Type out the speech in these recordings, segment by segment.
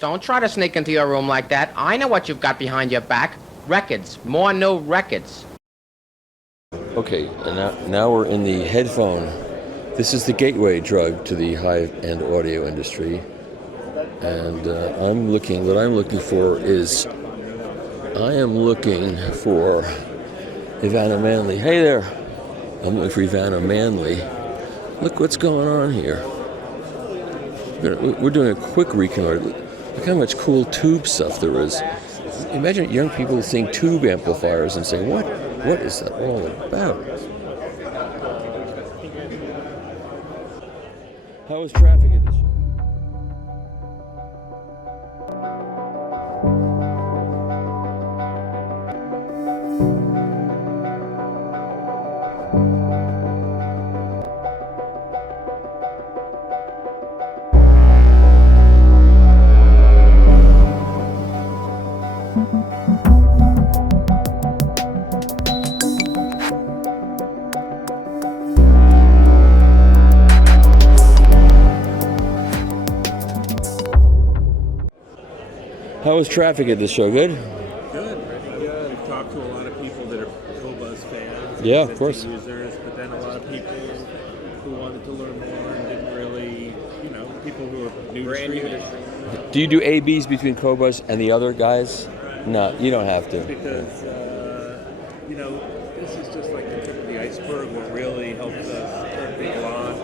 Don't try to sneak into your room like that. I know what you've got behind your back. Records. More new records. Okay, and now we're in the headphone. This is the gateway drug to the high-end audio industry. And what I'm looking for is, I am looking for EveAnna Manley. Hey there! I'm looking for EveAnna Manley. Look what's going on here. We're doing a quick reconnoiter. Look how much cool tube stuff there is. Imagine young people seeing tube amplifiers and saying, what is that all about? How was traffic at this show? How was traffic at this show? Good? Good, pretty good. I've talked to a lot of people that are Cobuzz fans. Yeah, of course. Users, but then a lot of people who wanted to learn more and didn't really, people who are new to streaming. Do you do A/Bs between Cobuzz and the other guys? No, you don't have to. Because, this is just like the tip of the iceberg. What really helps us turn people on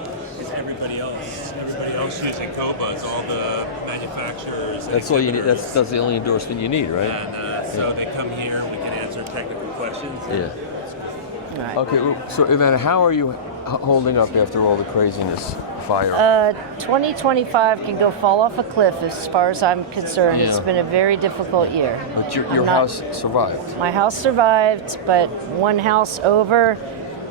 is everybody else using Cobuzz, all the manufacturers. That's all you need. That's the only endorsement you need, right? And so they come here, we can answer technical questions. Yeah. Right. Okay, so EveAnna, how are you holding up after all the craziness? Fire. 2025 can go fall off a cliff as far as I'm concerned. Yeah. It's been a very difficult year. But your house survived. My house survived, but one house over,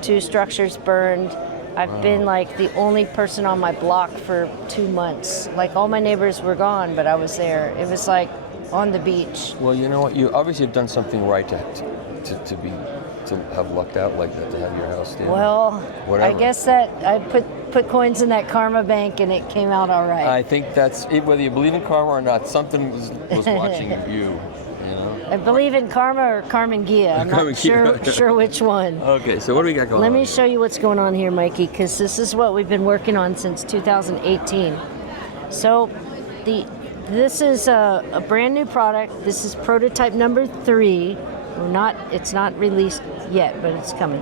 2 structures burned. I've been like the only person on my block for 2 months. Like all my neighbors were gone, but I was there. It was like on the beach. Well, you know what? You obviously have done something right to have lucked out like that, to have your house standing. Well, whatever. I guess that I put coins in that karma bank and it came out all right. I think that's it, whether you believe in karma or not. Something was watching you. I believe in karma or Carmen Gia. I'm not sure which one. Okay, so what do we got going on? Let me show you what's going on here, Mikey, because this is what we've been working on since 2018. So this is a brand new product. This is prototype number 3. It's not released yet, but it's coming.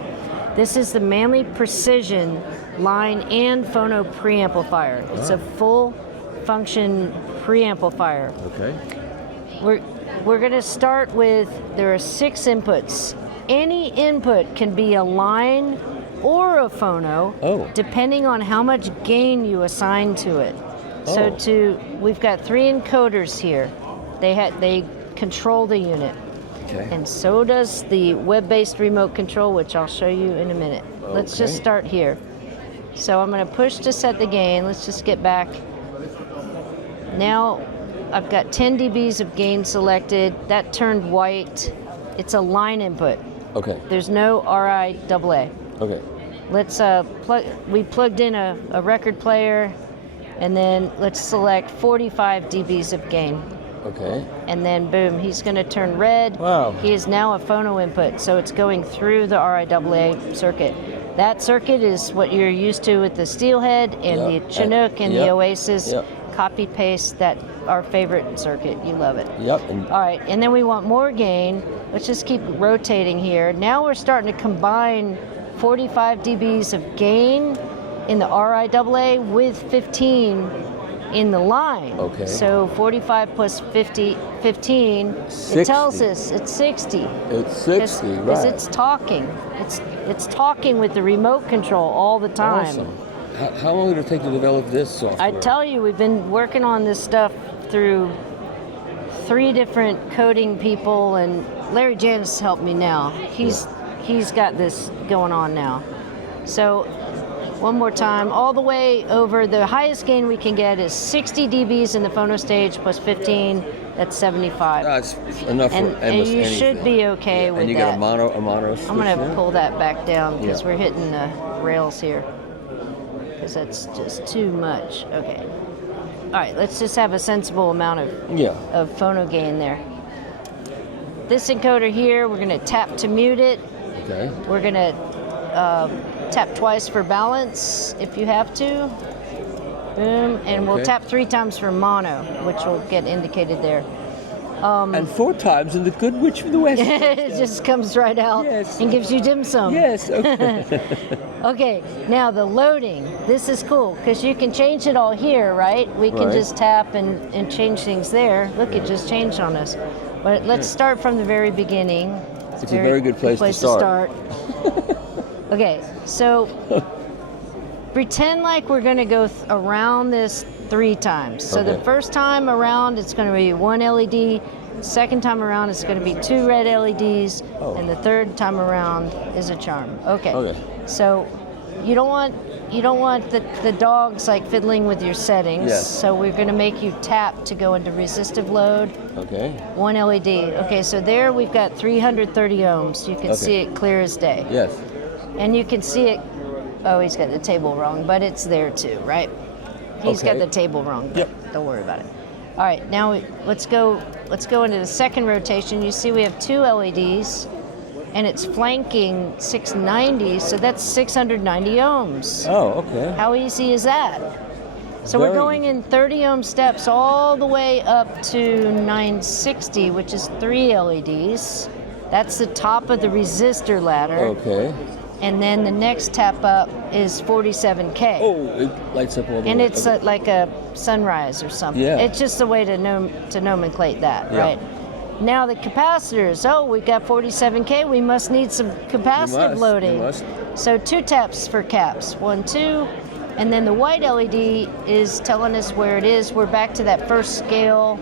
This is the Manley Precision line and phono preamplifier. It's a full function preamplifier. Okay. We're going to start with, there are 6 inputs. Any input can be a line or a phono, depending on how much gain you assign to it. So we've got 3 encoders here. They control the unit. Okay. And so does the web-based remote control, which I'll show you in a minute. Let's just start here. So I'm going to push to set the gain. Let's just get back. Now I've got 10 dBs of gain selected. That turned white. It's a line input. Okay. There's no RIAA. Okay. Let's we plugged in a record player, and then let's select 45 dBs of gain. Okay. And then boom, he's going to turn red. Wow. He is now a phono input, so it's going through the RIAA circuit. That circuit is what you're used to with the Steelhead and the Chinook and the Oasis. Copy paste that our favorite circuit. You love it. Yep. All right, and then we want more gain. Let's just keep rotating here. Now we're starting to combine 45 dBs of gain in the RIAA with 15 in the line. Okay. So 45 plus 15, 60. It tells us it's 60. It's 60, right. Because it's talking. It's talking with the remote control all the time. Awesome. How long did it take to develop this software? I tell you, we've been working on this stuff through 3 different coding people, and Larry Janis helped me now. He's got this going on now. So one more time, all the way over, the highest gain we can get is 60 dBs in the phono stage plus 15, that's 75. That's enough for almost and you anything. should be okay with that. And you got a mono switch. I'm going to pull that back down because Yeah. we're hitting the rails here. Because that's just too much. Okay. right, let's just have a sensible amount of phono gain there. This encoder here, we're going to tap to mute it. Okay. We're going to tap twice for balance if you have to. Boom. And we'll tap 3 times for mono, which will get indicated there. And 4 times in the good witch from the west. It just comes right out and gives you dim sum. Yes. Okay. Okay, now the loading. This is cool because you can change it all here, right? We can just tap and change things there. Look, it just changed on us. But let's start from the very beginning. It's a very good place to start. Okay, so pretend like we're going to go around this 3 times. So the first time around, it's going to be 1 LED. Second time around, it's going to be 2 red LEDs. And the third time around is a charm. Okay. So you don't want the dogs like fiddling with your settings. So we're going to make you tap to go into resistive load. 1 LED. Okay, so there we've got 330 ohms. You can see it clear as day. Yes. And you can see it. Oh, he's got the table wrong, but it's there too, right? He's got the table wrong. But don't worry about it. All right, now let's go into the second rotation. You see we have 2 LEDs, and it's flanking 690, so that's 690 ohms. Oh, okay. How easy is that? So we're going in 30 ohm steps all the way up to 960, which is 3 LEDs. That's the top of the resistor ladder. Okay. And then the next tap up is 47K. Oh, it lights up all the way. And it's like a sunrise or something. Yeah. It's just a way to nomenclate that, right? Now the capacitors. Oh, we've got 47K. We must need some capacitive loading. You must. So 2 taps for caps. 1, 2. And then the white LED is telling us where it is. We're back to that first scale,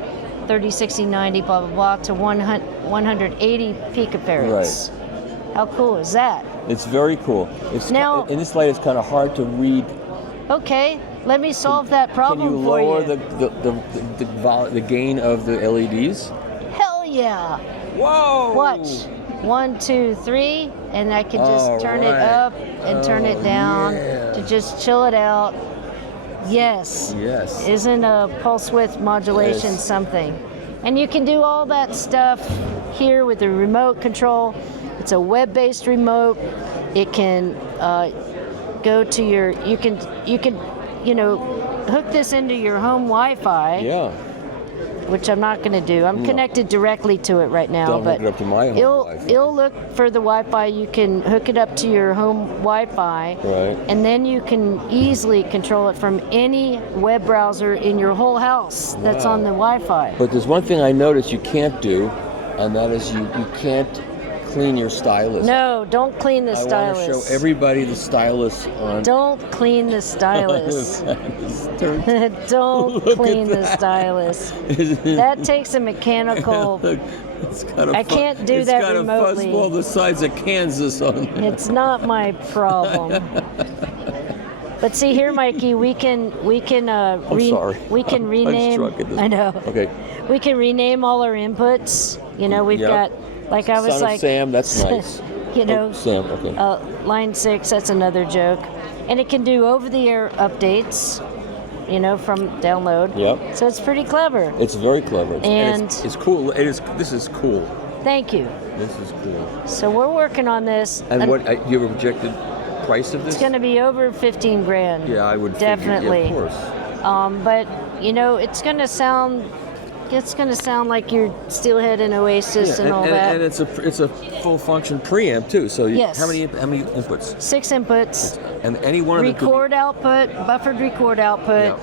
30, 60, 90, blah, blah, blah, to 180 picofarads. Right. How cool is that? It's very cool. Now, in this light, it's kind of hard to read. Okay, let me solve that problem for you. Can you lower the gain of the LEDs? Hell yeah! Whoa! Watch. 1, 2, 3, and I can just turn it up and turn it down to just chill it out. Yes. Yes. Isn't a pulse width modulation something? And you can do all that stuff here with the remote control. It's a web-based remote. It can go to your. You can hook this into your home Wi-Fi. Yeah. Which I'm not going to do. I'm connected directly to it right now. Don't hook it up to my home Wi-Fi. It'll look for the Wi-Fi. You can hook it up to your home Wi-Fi. Right. And then you can easily control it from any web browser in your whole house that's on the Wi-Fi. But there's one thing I noticed you can't do, and that is you can't clean your stylus. No, don't clean the stylus. I want to show everybody the stylus on. Don't clean the stylus. Don't clean the stylus. That takes a mechanical. It's got a I can't do that remotely. It's got a fuzzball the size of Kansas on it. It's not my problem. But see here, Mikey, we can sorry. We can rename. I know. Okay. We can rename all our inputs. We've got. Like I was Son like, of Sam, that's nice. Sam, okay. Line 6, that's another joke. And it can do over-the-air updates, from download. Yep. So it's pretty clever. It's very clever. And it's cool. This is cool. Thank you. This is cool. So we're working on this. And what, you have a projected price of this? It's going to be over 15 grand. Yeah, I would definitely. Figure, of course. But, it's going to sound... It's going to sound like your Steelhead and Oasis and all that. And it's a full function preamp too. So how many inputs? 6 inputs. And any one of them record output, buffered record output,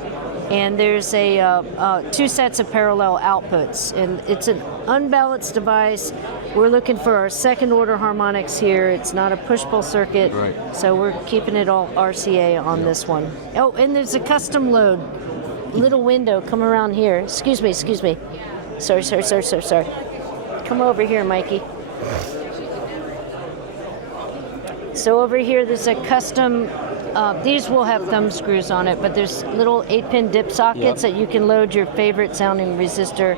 and there's a 2 sets of parallel outputs. And it's an unbalanced device. We're looking for our second order harmonics here. It's not a push-pull circuit, so we're keeping it all RCA on this one. Oh, and there's a custom load. Little window, come around here. Excuse me. Sorry. Come over here, Mikey. So over here, there's a custom, these will have thumb screws on it, but there's little 8-pin dip sockets that you can load your favorite sounding resistor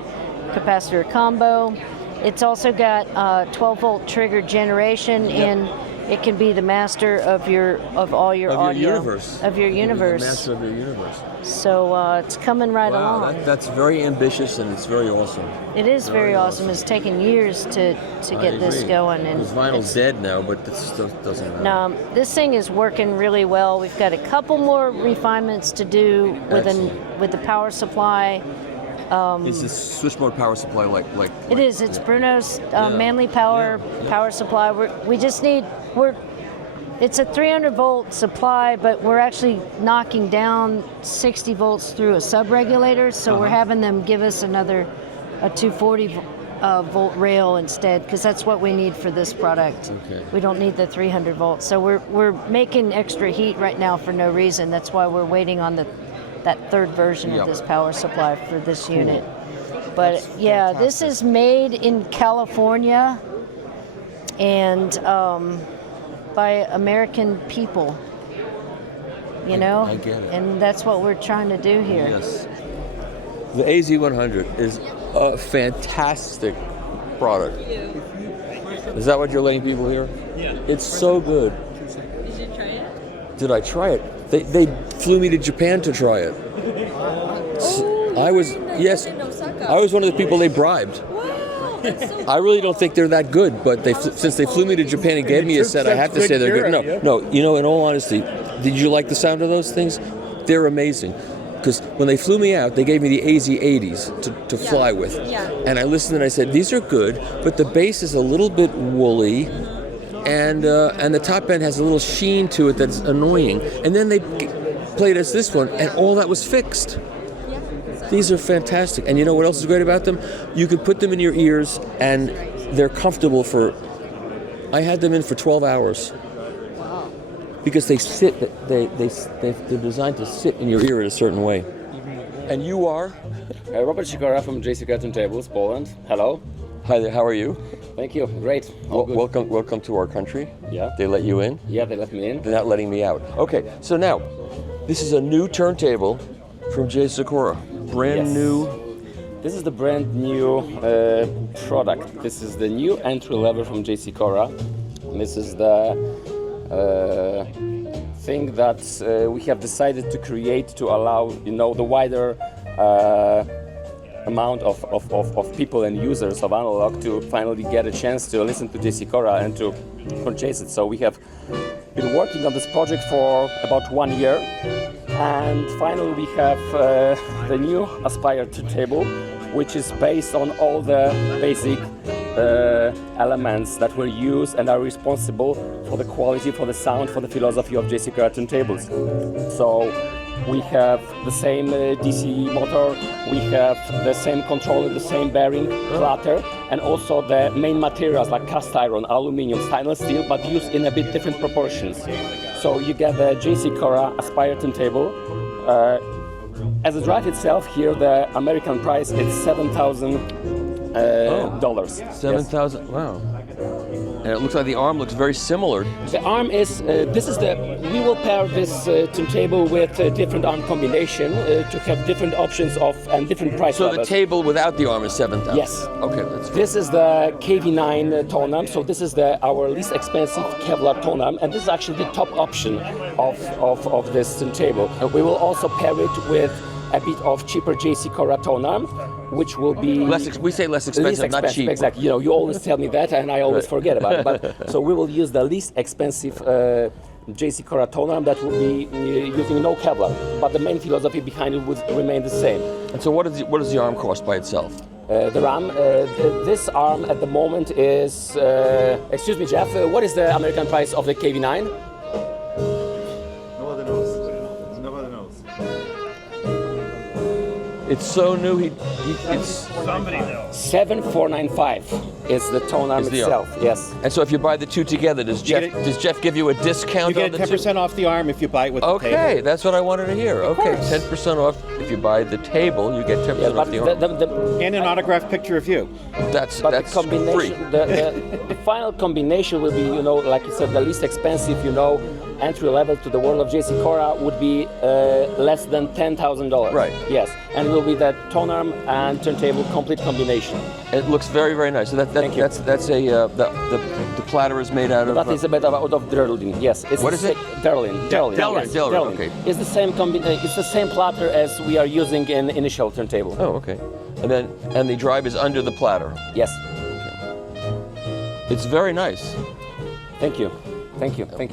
capacitor combo. It's also got 12-volt trigger generation, and it can be the master of all your audio. Universe. Of your universe. The master of your universe. So it's coming right along. That's very ambitious and it's very awesome. It is very awesome. It's taken years to get this going. And because vinyl's dead now, but that still doesn't matter. No, this thing is working really well. We've got a couple more refinements to do with the power supply. Is this switch mode power supply like It is. It's Bruno's Manley power supply. It's a 300 volt supply, but we're actually knocking down 60 volts through a sub-regulator, so we're having them give us a 240 volt rail instead, because that's what we need for this product. Okay. We don't need the 300 volts, so we're making extra heat right now for no reason. That's why we're waiting on that third version of this power supply for this unit. But yeah, this is made in California and by American people, you know? I get it. And that's what we're trying to do here. Yes. The AZ100 is a fantastic product. Is that what you're letting people hear? Yeah. It's so good. Did you try it? Did I try it? They flew me to Japan to try it. I was one of the people they bribed. Wow, that's so I really don't think they're that good, but since they flew me to Japan and gave me a set, I have to say they're good. No, you know, in all honesty, did you like the sound of those things? They're amazing. Because when they flew me out, they gave me the AZ80s to fly with. Yeah. And I listened and I said, these are good, but the bass is a little bit woolly, and the top end has a little sheen to it that's annoying. And then they played us this one, and all that was fixed. These are fantastic. And you know what else is great about them? You can put them in your ears, and they're comfortable I had them in for 12 hours. Because they sit, they're designed to sit in your ear in a certain way. And you are? Robert Sikora from Sikora Turntables, Poland. Hello. Hi there, how are you? Thank you. Great. Welcome to our country. Yeah. They let you in? Yeah, they let me in. They're not letting me out. Okay, so now, this is a new turntable from Sikora. Brand new. This is the brand new product. This is the new entry level from Sikora. This is the thing that we have decided to create to allow, the wider amount of people and users of analog to finally get a chance to listen to Sikora and to purchase it. So we have been working on this project for about 1 year, and finally we have the new Aspire turntable, which is based on all the basic elements that were used and are responsible for the quality, for the sound, for the philosophy of Sikora turntables. So we have the same DC motor, we have the same controller, the same bearing, clutter, and also the main materials like cast iron, aluminum, stainless steel, but used in a bit different proportions. So you get the Sikora Aspire turntable. As a drive itself, here the American price is $7,000. $7,000. Wow. And it looks like the arm looks very similar. The arm is, we will pair this turntable with a different arm combination to have different options and different price So levels. the table without the arm is 7,000? Yes. Okay, that's good. This is the KV9 tonearm, so this is our least expensive Kevlar tonearm, and this is actually the top option of this turntable. We will also pair it with a bit of cheaper Sikora tonearm, which will be we say less expensive, not cheap. Exactly. You always tell me that, and I always forget about it. But so we will use the least expensive Sikora tonearm that will be using no Kevlar, but the main philosophy behind it would remain the same. And so, what does the arm cost by itself? The RAM, this arm at the moment is. Excuse me, Jeff. What is the American price of the KV9? Nobody knows. Nobody knows. It's so new. It's Somebody knows. 7495 is the tonearm itself. Yes. And so, if you buy the two together, does Jeff give you a discount? You get on the 10% off the arm if you buy it with the table. Okay, that's what I wanted to hear. Okay, 10% off if you buy the table. You get 10% off the arm. And an autographed picture of you. That's the combination, free. The final combination will be, like you said, the least expensive, entry level to the world of Sikora would be less than $10,000. Right. Yes, and it will be that tonearm and turntable complete combination. It looks very, very nice. So Thank you. that's a the platter is made out of. That is a bit out of Derlin. Yes. It's What is it? Derlin. Derlin, okay. It's the same it's the same platter as we are using in initial turntable. Oh, okay. And the drive is under the platter. Yes. It's very nice. Thank you.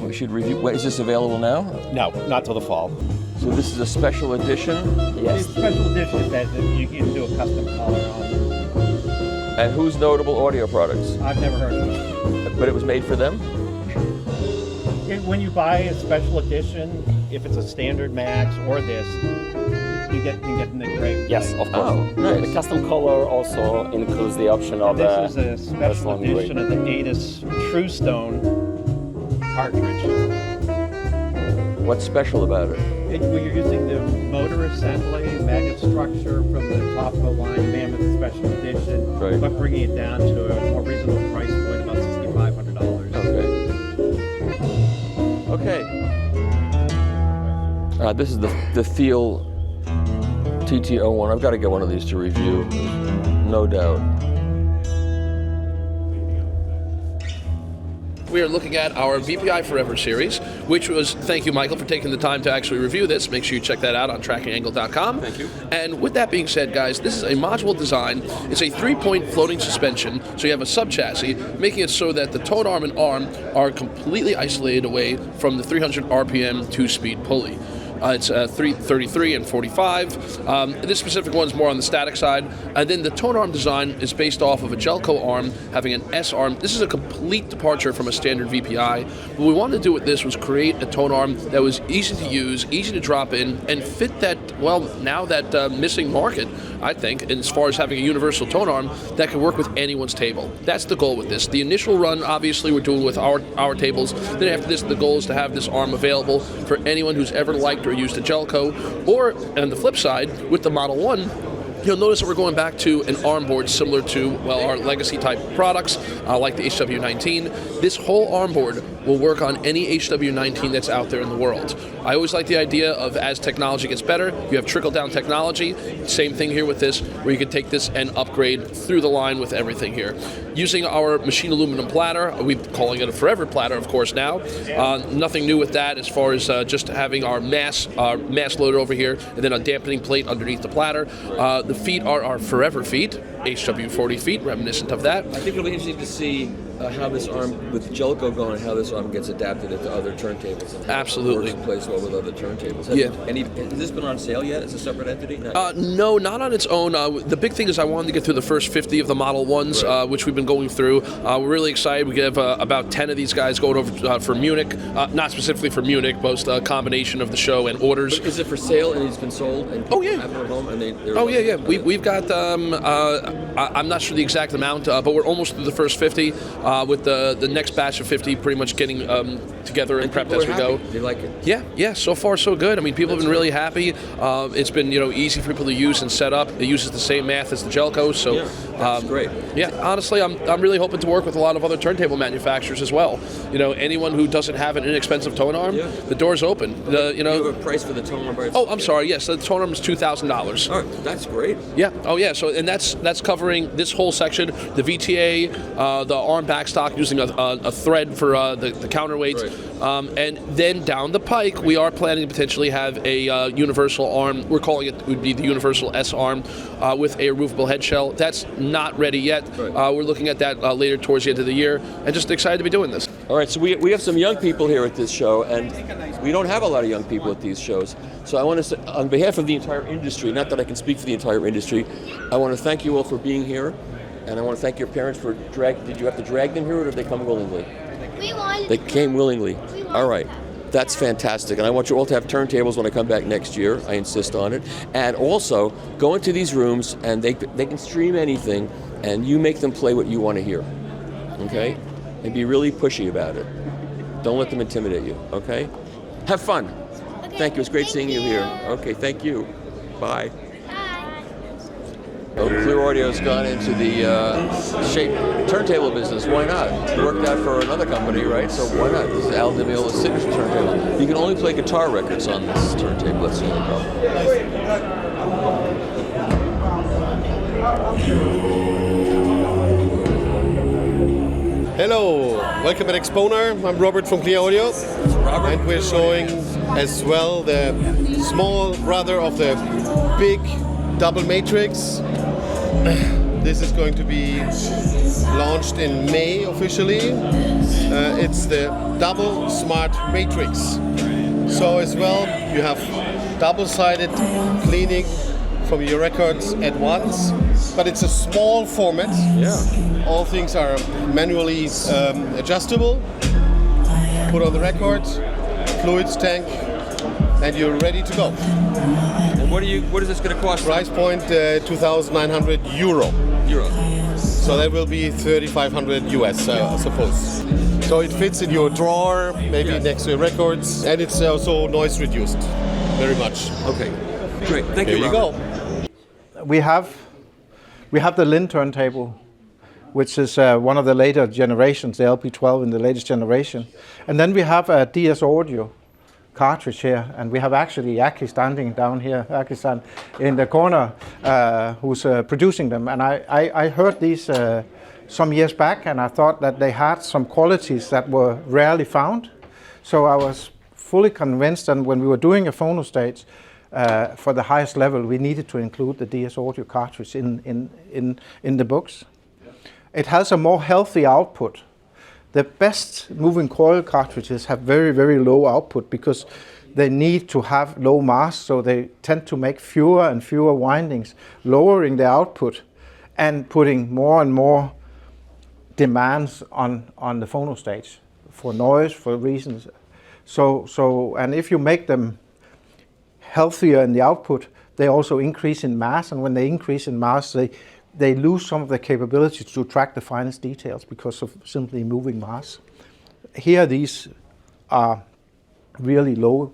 We should review. Wait, is this available now? No, not till the fall. So this is a special edition. Yes. These special editions that you can do a custom color on. And who's Notable Audio Products? I've never heard of it. But it was made for them? When you buy a special edition, if it's a standard max or this, you get in the great. Yes, of course. Oh, nice. The custom color also includes the option of This is a special long weight. edition of the ATIS True Stone cartridge. What's special about it? When you're using the motor assembly, magnet structure from the top of the line Mammoth Special Edition, Right. but bringing it down to a more reasonable price point, about $6,500. Okay. This is the Feel TT01. I've got to get one of these to review, no doubt. We are looking at our VPI Forever series, which was, thank you, Michael, for taking the time to actually review this. Make sure you check that out on trackingangle.com. Thank you. And with that being said, guys, this is a module design. It's a 3-point floating suspension, so you have a sub-chassis, making it so that the tone arm and arm are completely isolated away from the 300 RPM 2-speed pulley. It's 333 and 45. This specific one is more on the static side. And then the tone arm design is based off of a Jelco arm having an S arm. This is a complete departure from a standard VPI. What we wanted to do with this was create a tone arm that was easy to use, easy to drop in, and fit that, well, now that missing market, I think, as far as having a universal tone arm that can work with anyone's table. That's the goal with this. The initial run, obviously, we're doing with our tables. Then after this, the goal is to have this arm available for anyone who's ever liked or used a Jelco. Or, on the flip side, with the Model 1, you'll notice that we're going back to an arm board similar to, well, our legacy type products, like the HW19. This whole arm board will work on any HW19 that's out there in the world. I always like the idea of, as technology gets better, you have trickle-down technology. Same thing here with this, where you can take this and upgrade through the line with everything here. Using our machine aluminum platter, we're calling it a Forever platter, of course, now. Nothing new with that as far as just having our mass loader over here, and then a dampening plate underneath the platter. The feet are our Forever feet, HW40 feet, reminiscent of that. I think it'll be interesting to see how this arm, with Jelco going, how this arm gets adapted into other turntables. And how Absolutely. It works and plays well with other turntables. Yeah. Has this been on sale yet as a separate entity? No, not on its own. The big thing is I wanted to get through the first 50 of the Model 1s, Right. which we've been going through. We're really excited. We have about 10 of these guys going over for Munich, not specifically for Munich, but a combination of the show and orders. But is it for sale and it's been sold? And Oh, yeah. have it at home and Oh, yeah. We've got, I'm not sure the exact amount, but we're almost through the first 50, with the next batch of 50 pretty much getting together and prepped as we go. They like it. Yeah, so far so good. I mean, people have been really happy. It's been, easy for people to use and set up. It uses the same math as the Jelco, so Yeah, that's great. Yeah, honestly, I'm really hoping to work with a lot of other turntable manufacturers as well. Anyone who doesn't have an inexpensive tone arm, Yeah. the door's open. You have a price for the tone arm? Oh, I'm sorry. Yes, the tone arm is $2,000. All right, that's great. Yeah. Oh, yeah. So, and that's covering this whole section: the VTA, the arm backstock using a thread for the counterweight, Right. and then down the pike, we are planning to potentially have a universal arm. We're calling it would be the universal S arm with a removable head shell. That's not ready yet. Right. We're looking at that later towards the end of the year, and just excited to be doing this. All right, so we have some young people here at this show, and we don't have a lot of young people at these shows. So I want to say, on behalf of the entire industry, not that I can speak for the entire industry, I want to thank you all for being here, and I want to thank your parents for did you have to drag them here, or did they come willingly? We wanted They came willingly. All right. That's fantastic. And I want you all to have turntables when I come back next year. I insist on it. And also, go into these rooms, and they can stream anything, and you make them play what you want to hear. Okay? And be really pushy about it. Don't let them intimidate you. Okay? Have fun. Okay, Thank you. It's great thank seeing you here. you. Okay, thank you. Bye. Bye. Oh, Clearaudio's gone into the shape turntable business. Why not? It worked out for another company, right? So why not? This is Al Meola's signature turntable. You can only play guitar records on this turntable. That's the only problem. Hello, welcome at AXPONA. I'm Robert from Clearaudio. And we're showing as well the small brother of the big double matrix. This is going to be launched in May officially. It's the double smart matrix. So as well, you have double-sided cleaning from your records at once, but it's a small format. Yeah. All things are manually adjustable. Put on the record, fluids tank, and you're ready to go. And what is this going to cost? Price point 2,900 euro. So that will be 3,500 US, I suppose. So it fits in your drawer, maybe next to your records, and it's also noise reduced very much. Okay, great. Thank you. There you go. We have the Lin turntable, which is one of the later generations, the LP12 in the latest generation. And then we have a DS Audio cartridge here, and we have actually Aki standing down here, Aki-san, in the corner, who's producing them. And I heard these some years back, and I thought that they had some qualities that were rarely found. So I was fully convinced that when we were doing a phono stage, for the highest level, we needed to include the DS Audio cartridge in the books. It has a more healthy output. The best moving coil cartridges have very, very low output because they need to have low mass, so they tend to make fewer and fewer windings, lowering the output and putting more and more demands on the phono stage for noise, for reasons. And if you make them healthier in the output, they also increase in mass, and when they increase in mass, they lose some of the capability to track the finest details because of simply moving mass. Here these are really low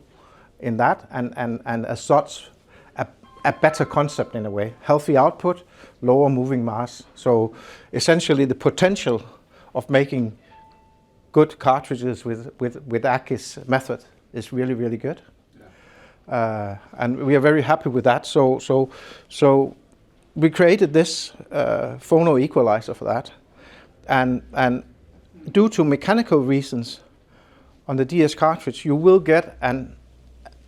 in that, and as such a better concept in a way. Healthy output, lower moving mass. So essentially the potential of making good cartridges with Aki's method is really, really good. And we are very happy with that. So we created this phono equalizer for that, and due to mechanical reasons on the DS cartridge, you will get an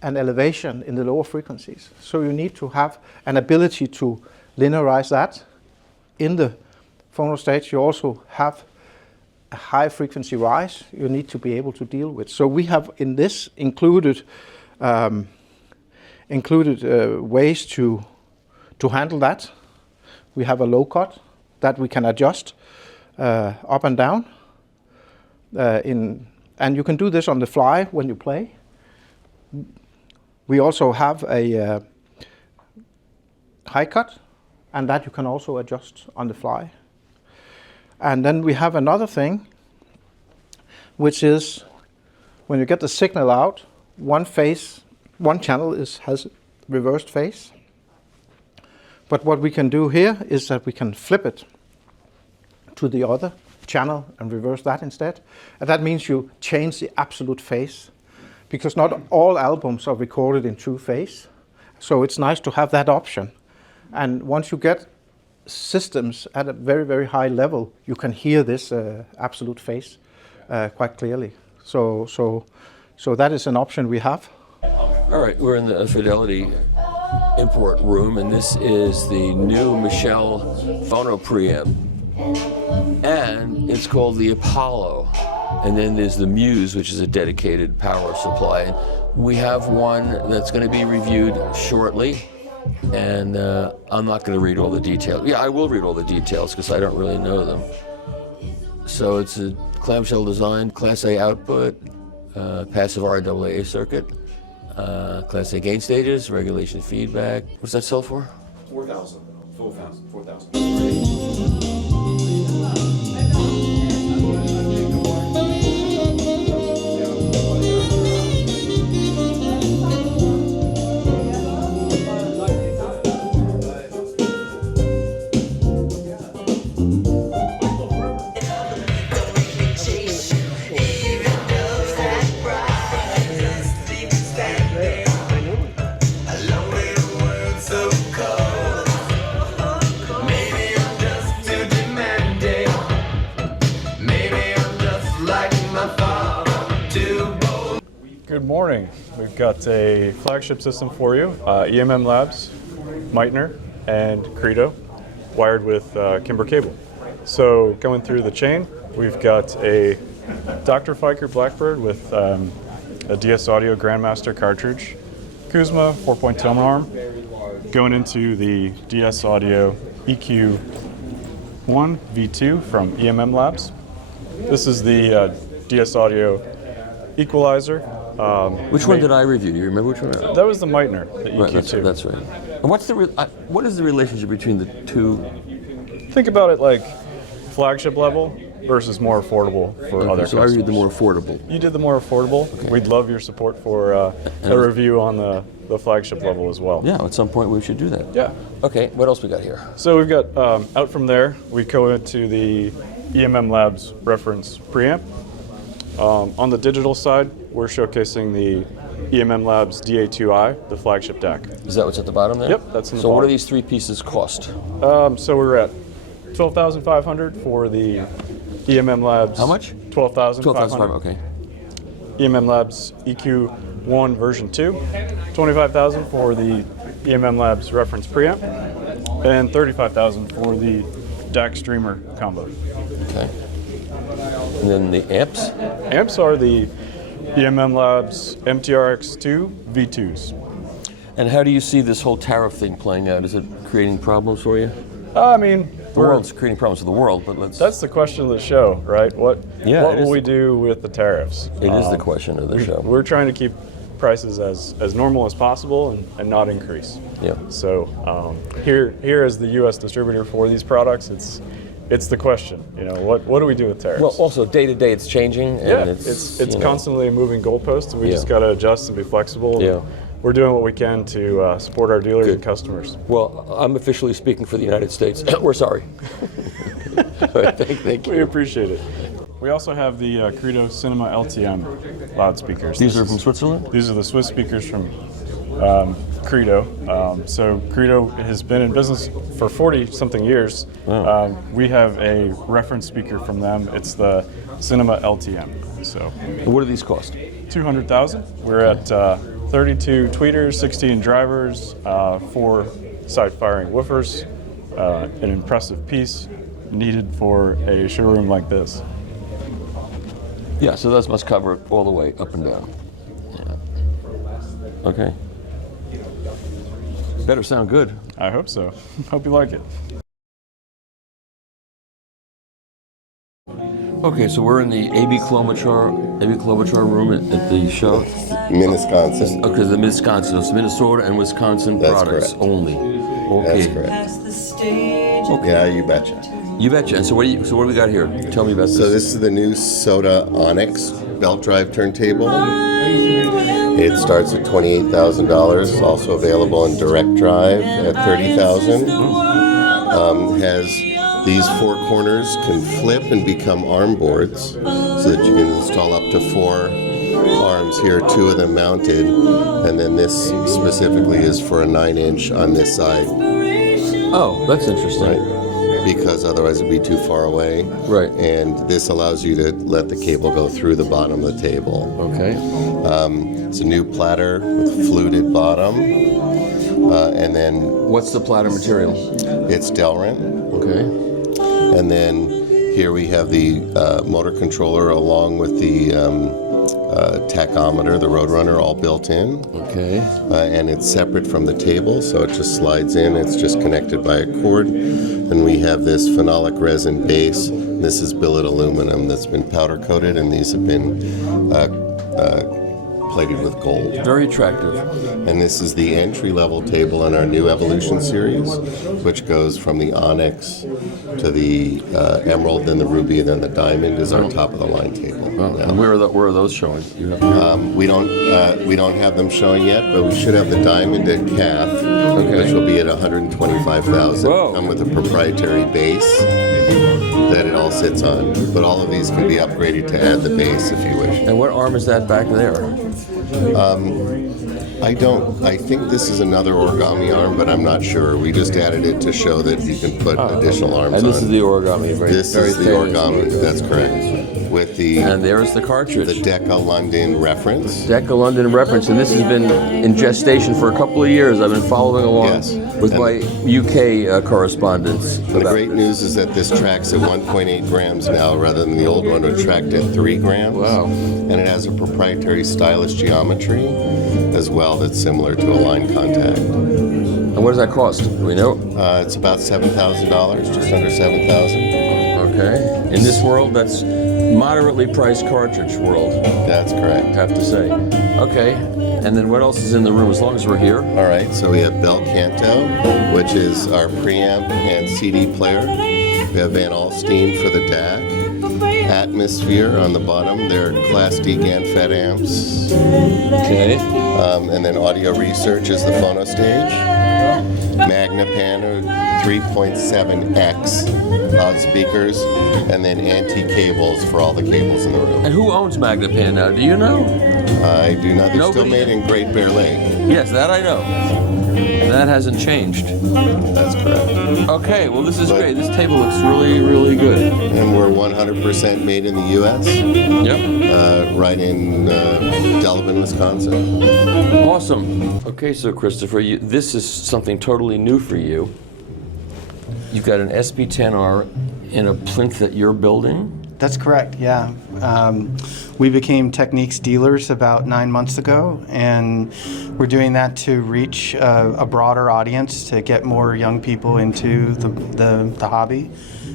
elevation in the lower frequencies. So you need to have an ability to linearize that. In the phono stage, you also have a high frequency rise you need to be able to deal with. So we have in this included ways to handle that. We have a low cut that we can adjust up and down. And you can do this on the fly when you play. We also have a high cut, and that you can also adjust on the fly. And then we have another thing, which is when you get the signal out, one channel has reversed phase. But what we can do here is that we can flip it to the other channel and reverse that instead. And that means you change the absolute phase, because not all albums are recorded in true phase. So it's nice to have that option. And once you get systems at a very, very high level, you can hear this absolute phase quite clearly. So that is an option we have. All right, we're in the Fidelity Import room, and this is the new Michel phono preamp. And it's called the Apollo. And then there's the Muse, which is a dedicated power supply. And we have one that's going to be reviewed shortly. And I'm not going to read all the details. Yeah, I will read all the details because I don't really know them. So it's a clamshell design, Class A output, passive RAA circuit, Class A gain stages, regulation feedback. What's that sell for? 4,000. 4,000. morning. We've got a flagship system for you, EMM Labs, Meitner, and Credo, wired with Kimber cable. So going through the chain, we've got a Dr. Fiker Blackbird with a DS Audio Grandmaster cartridge, Kuzma 4-point tonearm, going into the DS Audio EQ1 V2 from EMM Labs. This is the DS Audio equalizer. Which one did I review? Do you remember which one? That was the Meitner, the EQ2. Right, that's right. And what is the relationship between the two? Think about it like flagship level versus more affordable for other customers. So I reviewed the more affordable. You did the more affordable. Okay. We'd love your support for a review on the flagship level as well. Yeah, at some point we should do that. Yeah. Okay, what else we got here? So we've got, out from there, we go into the EMM Labs reference preamp. On the digital side, we're showcasing the EMM Labs DA2i, the flagship DAC. Is that what's at the bottom there? Yep, that's in the So bottom. what do these three pieces cost? So we're at $12,500 for the EMM Labs. How much? $12,500. $12,500, okay. EMM Labs EQ1 version 2. $25,000 for the EMM Labs reference preamp. And $35,000 for the DAC streamer combo. Okay. And then the amps? Amps are the EMM Labs MTRX2 V2s. And how do you see this whole tariff thing playing out? Is it creating problems for you? I mean, the world's creating problems for the world, but let's... That's the question of the show, right? What will we do with the tariffs? It is the question of the show. We're trying to keep prices as normal as possible and not increase. Yeah. So here as the U.S. distributor for these products, it's the question. You know, what do we do with tariffs? Well, also day to day it's changing. And yeah, it's constantly a moving goalpost, and we just got to adjust and be flexible. Yeah. We're doing what we can to support our dealers and customers. Well, I'm officially speaking for the United States. We're sorry. Thank you. We appreciate it. We also have the Credo Cinema LTM loudspeakers. These are from Switzerland? These are the Swiss speakers from Credo. So Credo has been in business for 40-something years. Wow. We have a reference speaker from them. It's the Cinema LTM. So. And what do these cost? $200,000. We're at 32 tweeters, 16 drivers, 4 side-firing woofers, an impressive piece needed for a showroom like this. Yeah, so those must cover it all the way up and down. Yeah. Okay. Better sound good. I hope so. Hope you like it. Okay, so we're in the AB Klobuchar room at the show. Minnetonka. Okay, the Wisconsin, so Minnesota and Wisconsin That's products correct. only. Okay. That's correct. Okay. Yeah, you betcha. You betcha. And so what do we got here? Tell me about this. So this is the new SOTA Allnic belt drive turntable. It starts at $28,000. Also available in direct drive at $30,000. Has these 4 corners can flip and become arm boards, so that you can install up to 4 arms here, 2 of them mounted, and then this specifically is for a 9-inch on this side. Oh, that's interesting. Right. Because otherwise it'd be too far away. Right. And this allows you to let the cable go through the bottom of the table. Okay. It's a new platter with fluted bottom. And then... What's the platter material? It's Delrin. Okay. And then here we have the motor controller along with the tachometer, the Roadrunner, all built in. Okay. And it's separate from the table, so it just slides in. It's just connected by a cord. And we have this phenolic resin base. This is billet aluminum that's been powder coated, and these have been plated with gold. Very attractive. And this is the entry-level table in our new Evolution series, which goes from the onyx to the emerald, then the ruby, then the diamond is our top-of-the-line table. Oh, and where are those showing? You have we don't have them showing yet, but we should have the diamond at calf, which will be at $125,000. Come with a proprietary base that it all sits on. But all of these can be upgraded to add the base if you wish. And what arm is that back there? I think this is another origami arm, but I'm not sure. We just added it to show that you can put additional arms on. And this is the origami, right? This is the origami, that's correct. with the And there's the cartridge. the Decca London reference. Decca London reference, and this has been in gestation for a couple of years. I've been following along Yes. with my UK correspondence. And the great news is that this tracks at 1.8 grams now, rather than the old one which tracked at 3 grams. Wow. And it has a proprietary stylus geometry as well that's similar to a line contact. And what does that cost? Do we know? It's about $7,000, just under $7,000. Okay. In this world, that's moderately priced cartridge world. That's correct. I have to say. Okay. And then what else is in the room as long as we're here? All right, so we have Bel Canto, which is our preamp and CD player. We have Van Alstyne for the DAC. Atmosphere on the bottom, they're Class D GaN-Fed amps. Okay. And then Audio Research is the phono stage. Magnapan 3.7X loudspeakers, and then anti-cables for all the cables in the room. And who owns Magnapan now? Do you know? I do not. They're still Nobody- made in Great Bear Lake. Yes, that I know. That hasn't changed. That's correct. Okay, well this is great. This table looks really, really good. And we're 100% made in the U.S. Yep. Right in Delavan, Wisconsin. Awesome. Okay, so Christopher, this is something totally new for you. You've got an SP10R in a plinth that you're building? That's correct, yeah. We became Technics dealers about 9 months ago, and we're doing that to reach a broader audience, to get more young people into the hobby.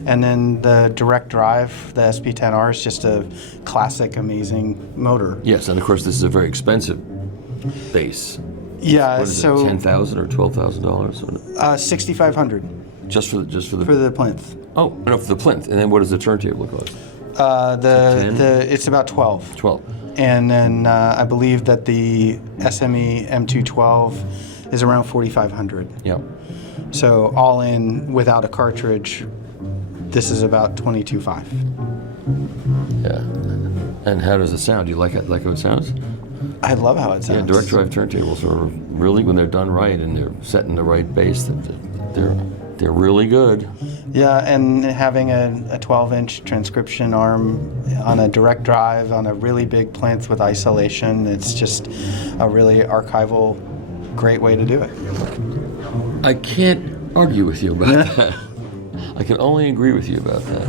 And then the direct drive, the SP10R, is just a classic, amazing motor. Yes, and of course this is a very expensive base. Yeah, What is so it, $10,000 or $12,000? $6,500 Just for the for the plinth. Oh, no, for the plinth. And then what does the turntable cost? It's about 12. 12. And then I believe that the SME M212 is around 4,500. Yeah. So all in, without a cartridge, this is about 22.5. Yeah. And how does it sound? Do you like how it sounds? I love how it sounds. Yeah, direct drive turntables are really, when they're done right and they're set in the right bass, they're really good. Yeah, and having a 12-inch transcription arm on a direct drive on a really big plinth with isolation, it's just a really archival, great way to do it. I can't argue with you about that. I can only agree with you about that.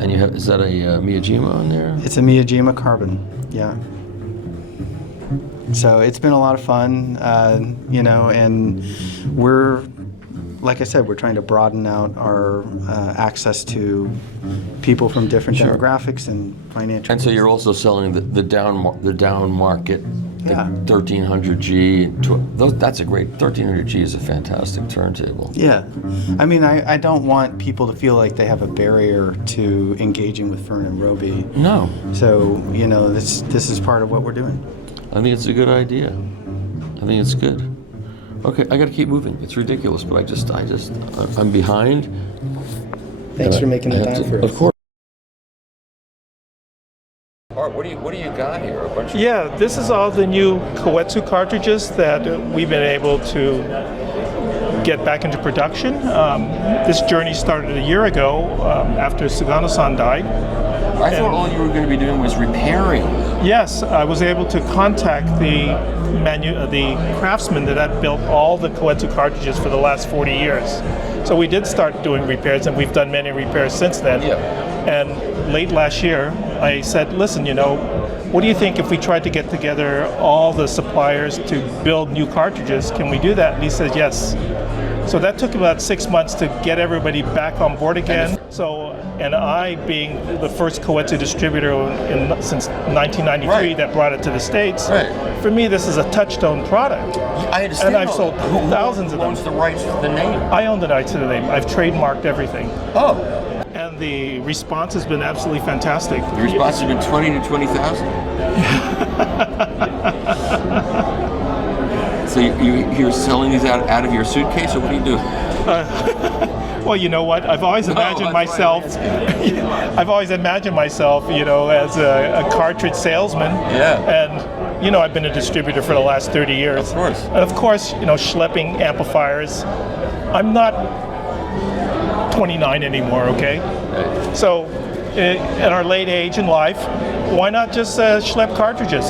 And you have, is that a Miyajima on there? It's a Miyajima Carbon, yeah. So it's been a lot of fun, and we're, like I said, we're trying to broaden out our access to people from different demographics and financial. And so you're also selling the down market, the Yeah. 1300G. That's a great, 1300G is a fantastic turntable. Yeah, I mean, I don't want people to feel like they have a barrier to engaging with Fern and Roby. No. So this is part of what we're doing. I think it's a good idea. I think it's good. Okay, I got to keep moving. It's ridiculous, but I'm behind. Thanks for making the time for us. Of course. Art, what do you got here? A bunch of Yeah, this is all the new Koetsu cartridges that we've been able to get back into production. This journey started a year ago after Sugano-san died. I thought all you were going to be doing was repairing. Yes, I was able to contact the craftsman that had built all the Koetsu cartridges for the last 40 years. So we did start doing repairs, and we've done many repairs since then. Yeah. And late last year, I said, listen, what do you think if we tried to get together all the suppliers to build new cartridges? Can we do that? And he said, yes. So that took about 6 months to get everybody back on board again. And I, being the first Koetsu distributor since 1993 that brought it to the States, for me this is a touchstone product. I understand. And I've sold thousands of them. Who owns the rights to the name? I own the rights to the name. I've trademarked everything. Oh. And the response has been absolutely fantastic. The response has been 20 to 20,000. So you're selling these out of your suitcase, or what do you do? Well, you know what? I've always imagined myself. I've always imagined myself, as a cartridge salesman. Yeah. And I've been a distributor for the last 30 years. Of course. And of course, schlepping amplifiers. I'm not 29 anymore. Okay. Right. So at our late age in life, why not just schlep cartridges?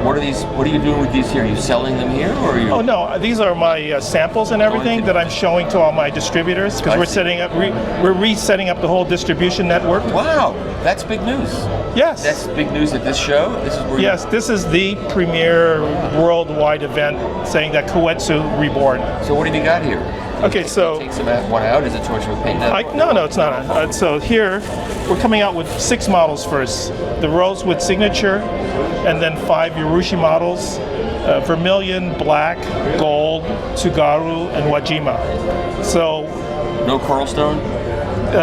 What are you doing with these here? Are you selling them here, or are you? Oh no, these are my samples and everything that I'm showing to all my distributors because we're resetting up the whole distribution network. Wow, that's big news. Yes. That's big news at this show? This is where yes, this is the premier worldwide event saying that Koetsu reborn. So what have you got here? Okay, so... Take one out? Is it too much of a pain? No, it's not. So here, we're coming out with 6 models first. The Rosewood Signature, and then 5 Urushi models, Vermilion, Black, Gold, Tsugaru, and Wajima. So... No coral stone?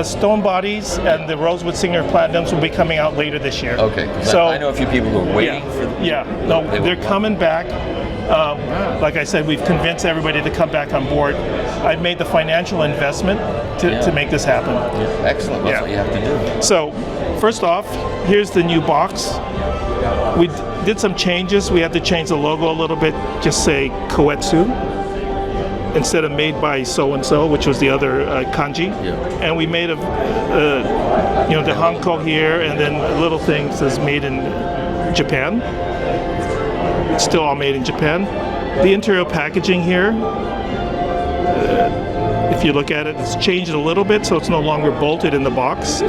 Stone bodies and the Rosewood Signature Platinums will be coming out later this year. Okay, so I know a few people who are waiting for them. They're coming back. Like I said, we've convinced everybody to come back on board. I've made the financial investment to make this happen. Excellent. That's what you have to do. So, first off, here's the new box. We did some changes. We had to change the logo a little bit. Just say Koetsu instead of made by so and so, which was the other kanji. And we made the hanko here, and then little things says made in Japan. It's still all made in Japan. The interior packaging here, if you look at it, it's changed a little bit, so it's no longer bolted in the box.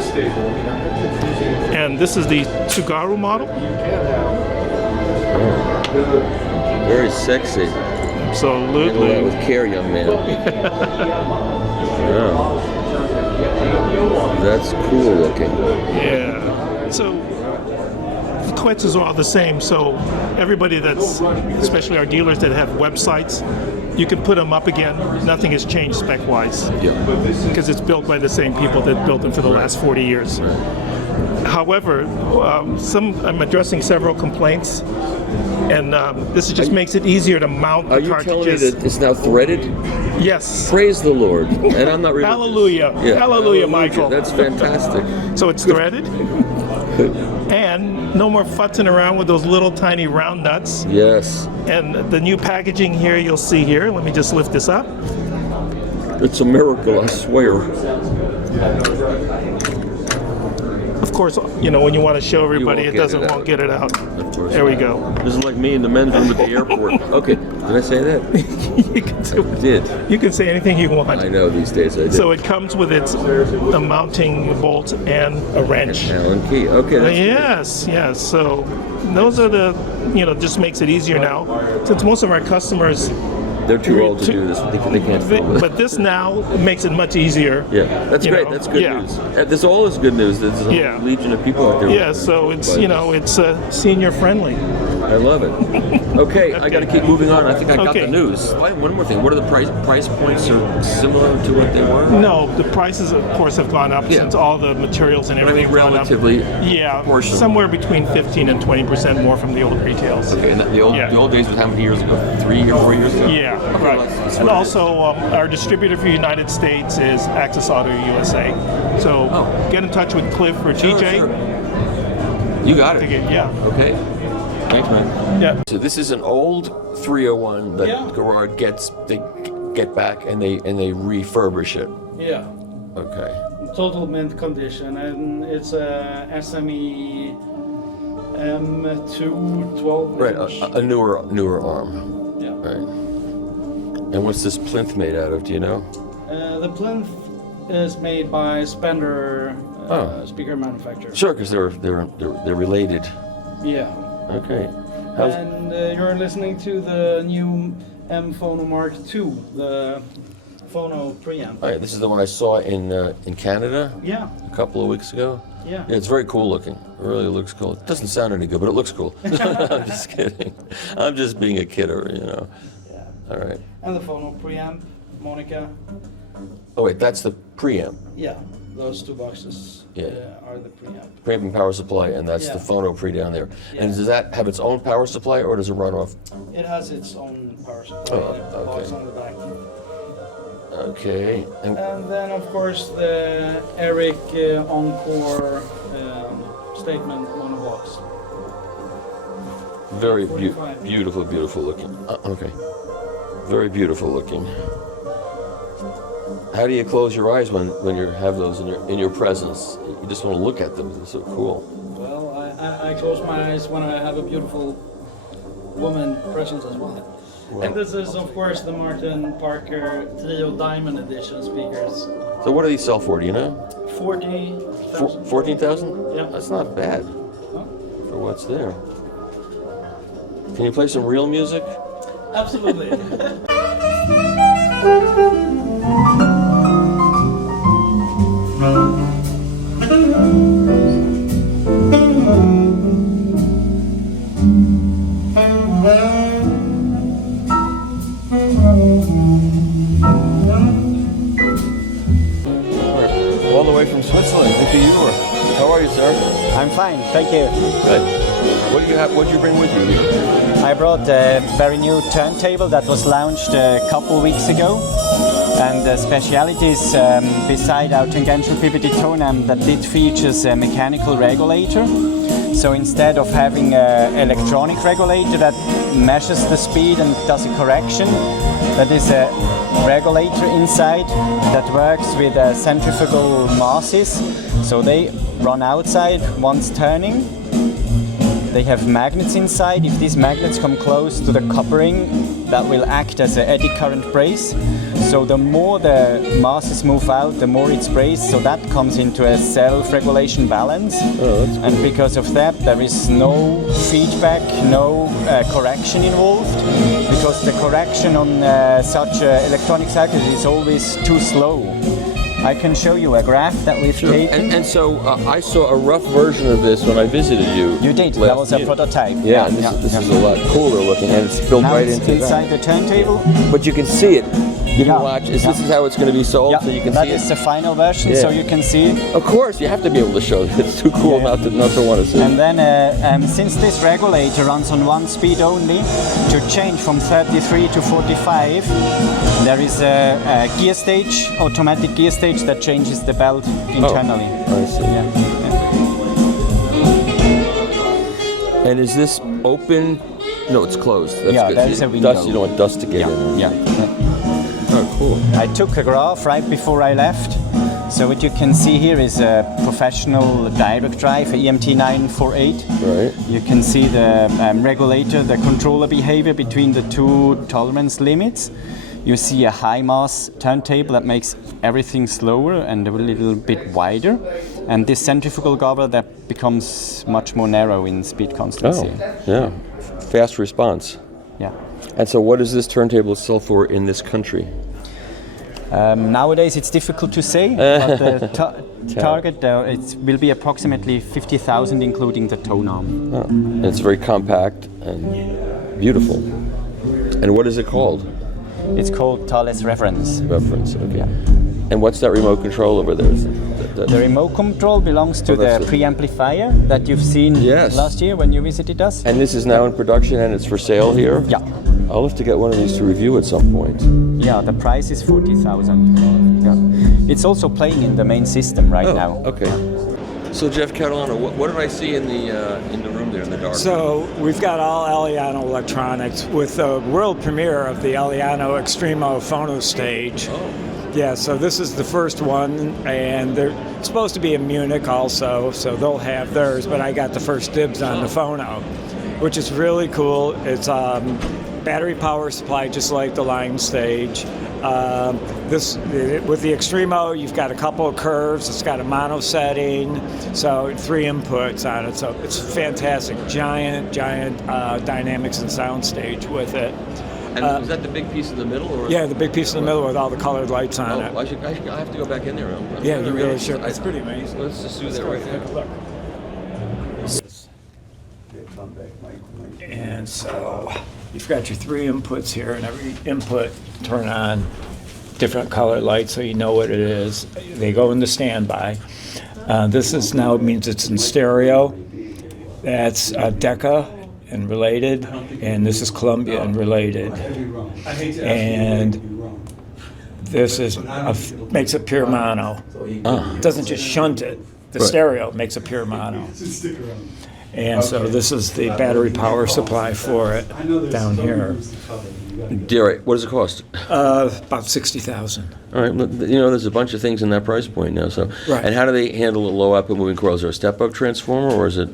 And this is the Tsugaru model. Very sexy. Absolutely. Handle that with care, young man. Wow. That's cool looking. Yeah. So the Koetsus are all the same, so everybody especially our dealers that have websites, you can put them up again. Nothing has changed spec-wise. Because it's built by the same people that built them for the last 40 years. However, I'm addressing several complaints, and this just makes it easier to mount the cartridges. Are you telling me that it's now threaded? Yes. Praise the Lord. And I'm not religious. Hallelujah. Yeah. Hallelujah, Michael. That's fantastic. So it's threaded. And no more futzing around with those little tiny round nuts. Yes. And the new packaging here, you'll see here. Let me just lift this up. It's a miracle, I swear. Of course, when you want to show everybody, it won't get it out. Of course. There we go. This is like me in the men's room at the airport. Okay, did I say that? You can say anything you want. I know these days I did. So it comes with a mounting bolt and a wrench. Allen key. Okay. That's yes. So those are just makes it easier now. Since most of our customers, they're too old to do this. They can't follow it. But this now makes it much easier. Yeah, that's great. That's good news. This all is good news. There's a whole legion of people out there. Yeah, so it's it's senior friendly. I love it. Okay, I got to keep moving on. I think I got the news. One more thing. What are the price points are similar to what they were? No, the prices of course have gone up since all the materials and everything. Relatively. Somewhere between 15 and 20% more from the old retails. Okay, and the old days was how many years ago? 3 or 4 years ago? Yeah. Okay, right. And also, our distributor for the United States is Access Auto USA. So get in touch with Cliff or TJ. Sure. You got it. Okay. Thanks, man. Yeah. So this is an old 301 that Garrard they get back and they refurbish it. Yeah. Okay. Total mint condition, and it's a SME M212. Right. A newer arm. Yeah. Right. And what's this plinth made out of? Do you know? The plinth is made by Spender speaker manufacturer. Sure, because they're related. Yeah. Okay. And you're listening to the new M Phono Mark II, the phono preamp. All right, this is the one I saw in Canada. Yeah. A couple of weeks ago. Yeah. It's very cool looking. It really looks cool. It doesn't sound any good, but it looks cool. I'm just kidding. I'm just being a kidder, Yeah. All right. And the phono preamp, Monica. Oh wait, that's the preamp. Yeah, those two boxes are the preamp. Preamp and power supply, and that's the phono pre down there. Yeah. And does that have its own power supply, or does it run off? It has its own power supply. Box on the back. Okay. And then of course the Eric Encore statement monobox. Very beautiful looking. Okay. Very beautiful looking. How do you close your eyes when you have those in your presence? You just want to look at them. They're so cool. Well, I close my eyes when I have a beautiful woman present as well. Wow. And this is, of course, the Martin Parker Trio Diamond Edition speakers. So what do these sell for? Do you know? 40,000. 14,000? Yeah. That's not bad for what's there. Can you play some real music? Absolutely. All the way from Switzerland, Nicky Eudor. How are you, sir? I'm fine, thank you. Good. What do you have? What did you bring with you here? I brought a very new turntable that was launched a couple weeks ago. And the speciality is, beside our tangential pivoted tonearm, that it features a mechanical regulator. So instead of having an electronic regulator that measures the speed and does a correction, that is a regulator inside that works with centrifugal masses. So they run outside once turning. They have magnets inside. If these magnets come close to the coupling, that will act as an eddy current brace. So the more the masses move out, the more it's braced. So that comes into a self-regulation balance. Oh, that's cool. And because of that, there is no feedback, no correction involved. Because the correction on such electronic circuits is always too slow. I can show you a graph that we've taken. And so I saw a rough version of this when I visited you. You did. That was a prototype. Yeah, and this is a lot cooler looking, and it's built now right it's into inside that. the turntable. But you can see it. You can watch. This is how it's going to be sold, so you can see it. That is the final version, so you can see it. Of course, you have to be able to show it. It's too cool not to want to see. And then, since this regulator runs on one speed only, to change from 33 to 45, there is a gear stage, automatic gear stage that changes the belt internally. Oh, I see. And is this open? No, it's closed. That's Yeah, good. there is a window. Dust, you don't want dust to get in. Yeah. Oh, cool. I took a graph right before I left. So what you can see here is a professional direct drive, EMT 948. Right. You can see the regulator, the controller behavior between the two tolerance limits. You see a high mass turntable that makes everything slower and a little bit wider. And this centrifugal goblet that becomes much more narrow in speed constancy. Oh, yeah. Fast response. Yeah. And so what does this turntable sell for in this country? Nowadays it's difficult to say, but the target it will be approximately 50,000 including the tonearm. Oh. And it's very compact and beautiful. And what is it called? It's called Thales Reference. Reference, okay. And what's that remote control over there? The remote control belongs to the preamplifier that you've seen last year when you visited us. And this is now in production and it's for sale here? Yeah. I'll have to get one of these to review at some point. Yeah, the price is 40,000. Yeah. It's also playing in the main system right now. Okay. So Jeff Catalano, what did I see in the room there in the dark? So we've got all Allnic electronics with the world premiere of the Allnic Extremo phono stage. Oh. Yeah, so this is the first one, and they're supposed to be in Munich also, so they'll have theirs, but I got the first dibs on the phono, which is really cool. It's battery power supply, just like the line stage. With the Extremo, you've got a couple of curves. It's got a mono setting, so 3 inputs on it. So it's fantastic, giant dynamics and sound stage with it. And is that the big piece in the middle? Or? Yeah, the big piece in the middle with all the colored lights on it. I have to go back in there. Yeah, you really should. It's pretty amazing. Let's just do that right now. And so you've got your 3 inputs here, and every input turn on different color lights so you know what it is. They go into standby. This is now means it's in stereo. That's Decca and related, and this is Columbia and related. And this is makes it pure mono. It doesn't just shunt it. The stereo makes a pure mono. And so this is the battery power supply for it down here. Derek, what does it cost? About $60,000. All right, there's a bunch of things in that price point now. So, Right. And how do they handle a low output moving coil? Is there a step-up transformer, or is it?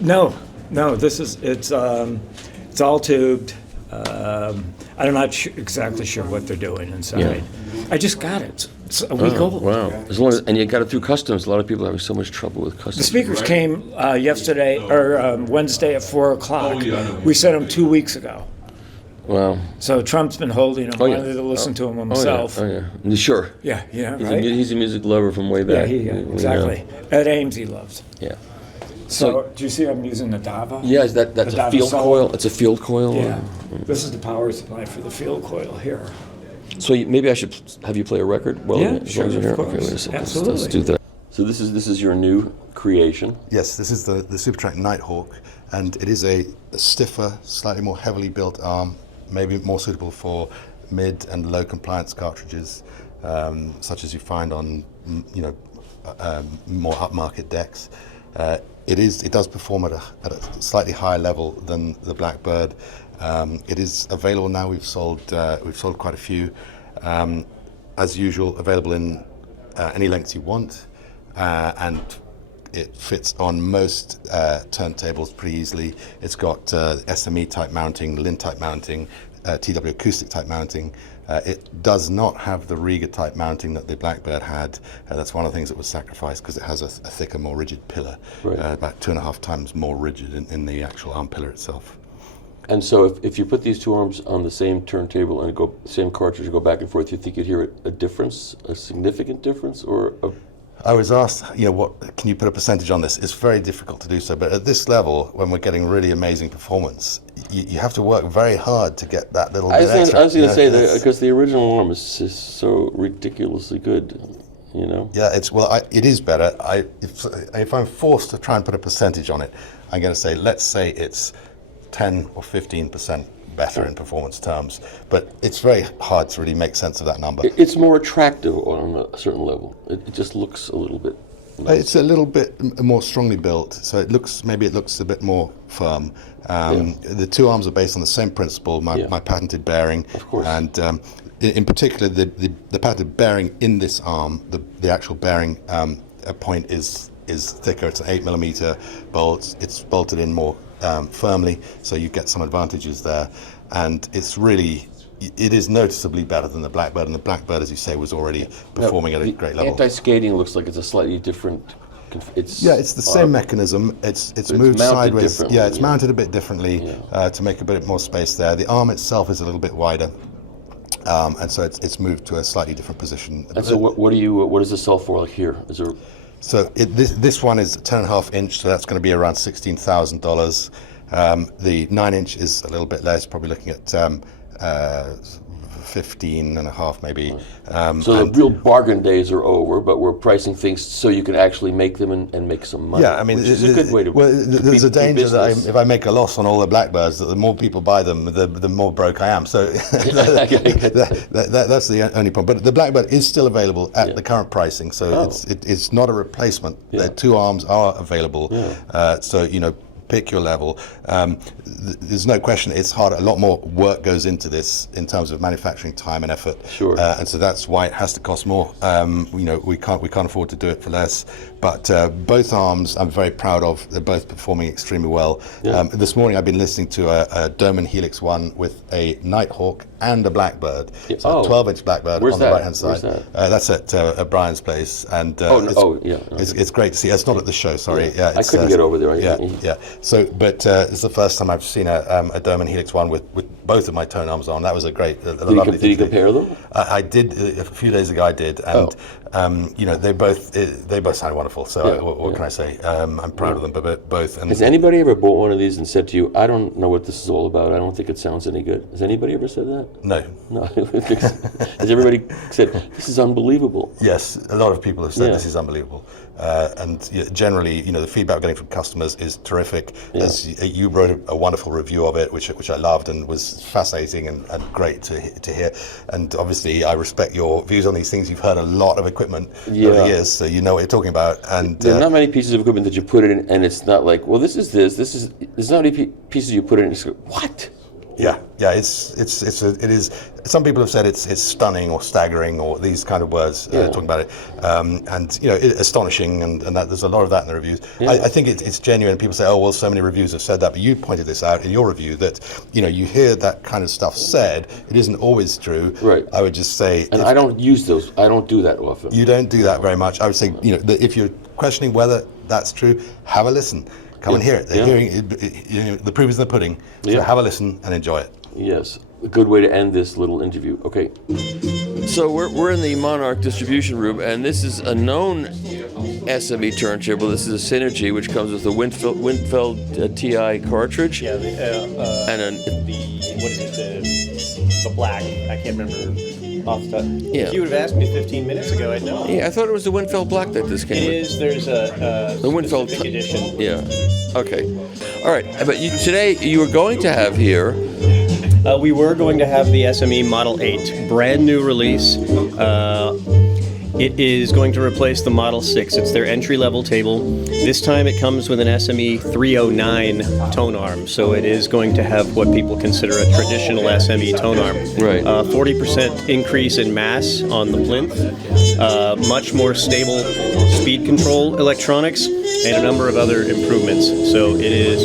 No. It's all tubed. I'm not exactly sure what they're doing inside. Yeah. I just got it. It's a week old. Wow! And you got it through customs. A lot of people are having so much trouble with customs. The speakers came yesterday or Wednesday at 4:00. We sent them 2 weeks ago. Wow! So Trump's been holding them. Wanted to listen to them himself. Oh yeah. Sure. Yeah. Right? He's a music lover from way back. Yeah, exactly. At Ames, he loves. Yeah. So do you see I'm using the Dava? Yeah, that's a field coil. It's a field coil. Yeah. This is the power supply for the field coil here. So maybe I should have you play a record. Sure, of course. Okay, wait a second. Absolutely. Let's do that. So this is your new creation. Yes, this is the Supatrac Nighthawk, and it is a stiffer, slightly more heavily built arm, maybe more suitable for mid and low compliance cartridges, such as you find on more upmarket decks. It does perform at a slightly higher level than the Blackbird. It is available now. We've sold quite a few. As usual, available in any lengths you want, and it fits on most turntables pretty easily. It's got SME type mounting, Lin type mounting, TW acoustic type mounting. It does not have the Riga type mounting that the Blackbird had. That's one of the things that was sacrificed because it has a thicker, more rigid pillar, about 2.5 times more rigid in the actual arm pillar itself. And so if you put these two arms on the same turntable and same cartridge, go back and forth, you think you'd hear a difference, a significant difference, or a... I was asked, what can you put a percentage on this? It's very difficult to do so, but at this level, when we're getting really amazing performance, you have to work very hard to get that little bit extra. I was going to say that because the original arm is so ridiculously good, Yeah, it is better. If I'm forced to try and put a percentage on it, I'm going to say, let's say it's 10 or 15% better in performance terms, but it's very hard to really make sense of that number. It's more attractive on a certain level. It just looks a little bit nice. It's a little bit more strongly built, so it looks a bit more firm. The two arms are based on the same principle, my patented bearing, of course. And in particular, the patented bearing in this arm, the actual bearing point is thicker. It's an 8mm bolt. It's bolted in more firmly, so you get some advantages there, and it is noticeably better than the Blackbird, and the Blackbird, as you say, was already performing at a great level. Anti-skating looks like it's a slightly different. It's the same mechanism. It's moved sideways. Yeah, it's mounted a bit differently to make a bit more space there. The arm itself is a little bit wider, and so it's moved to a slightly different position. And so what does this sell for? Like here, is there? So this one is 10.5 inch, so that's going to be around $16,000. The 9-inch is a little bit less, probably looking at 15.5 maybe. So the real bargain days are over, but we're pricing things so you can actually make them and make some money. Yeah, I mean, which is a good way to. Well, there's a danger that if I make a loss on all the Blackbirds, that the more people buy them, the more broke I am. So that's the only problem. But the Blackbird is still available at the current pricing, so it's not a replacement. The two arms are available, so pick your level. There's no question it's hard. A lot more work goes into this in terms of manufacturing time and effort. Sure. And so that's why it has to cost more. We can't afford to do it for less. But both arms I'm very proud of. They're both performing extremely well. Yeah. This morning I've been listening to a Doman Helix 1 with a Nighthawk and a Blackbird. So a 12-inch Blackbird on the right-hand side. That's at Brian's place. And it's great to see. It's not at the show, sorry. Yeah, I couldn't get over there. Yeah. So, but it's the first time I've seen a Doman Helix 1 with both of my tone arms on. That was a great, lovely thing. Did you compare them? I did a few days ago. I did, and they both sound wonderful. So what can I say? I'm proud of them, but both. And has anybody ever bought one of these and said to you, "I don't know what this is all about. I don't think it sounds any good"? Has anybody ever said that? No. Has everybody said this is unbelievable? Yes, a lot of people have said this is unbelievable. And generally, the feedback we're getting from customers is terrific. As you wrote a wonderful review of it, which I loved and was fascinating and great to hear. And obviously, I respect your views on these things. You've heard a lot of equipment equipment Yeah. over the years, so you know what you're talking about. And There are not many pieces of equipment that you put in, and it's not like, well, this is this. There's not many pieces you put in. And it's like, what? yeah, it is. Some people have said it's stunning or staggering or these kind of words talking about it, and astonishing, and that there's a lot of that in the reviews. Yeah. I think it's genuine. People say, oh well, so many reviews have said that, but you pointed this out in your review that you hear that kind of stuff said. It isn't always true. Right. I would just say, And I don't use those. I don't do that often. You don't do that very much. I would say, that if you're questioning whether that's true, have a listen. Come and hear it. They're hearing it, the proof is in the pudding. So have a listen and enjoy it. Yes, a good way to end this little interview. Okay, so we're in the Monarch distribution room, and this is a known SME turntable. This is a Synergy, which comes with a Windfeld TI cartridge. Yeah, and the black. I can't remember off the top. Yeah. If you would have asked me 15 minutes ago, I'd know. Yeah, I thought it was the Windfeld black that this came with. It is. There's a the Windfeld specific edition. Yeah. Okay. All right. But today you were going to have here. We were going to have the SME Model 8, brand new release. It is going to replace the Model 6. It's their entry-level table. This time it comes with an SME 309 tone arm, so it is going to have what people consider a traditional SME tone arm. Right. 40% increase in mass on the plinth, much more stable speed control electronics, and a number of other improvements. So it is.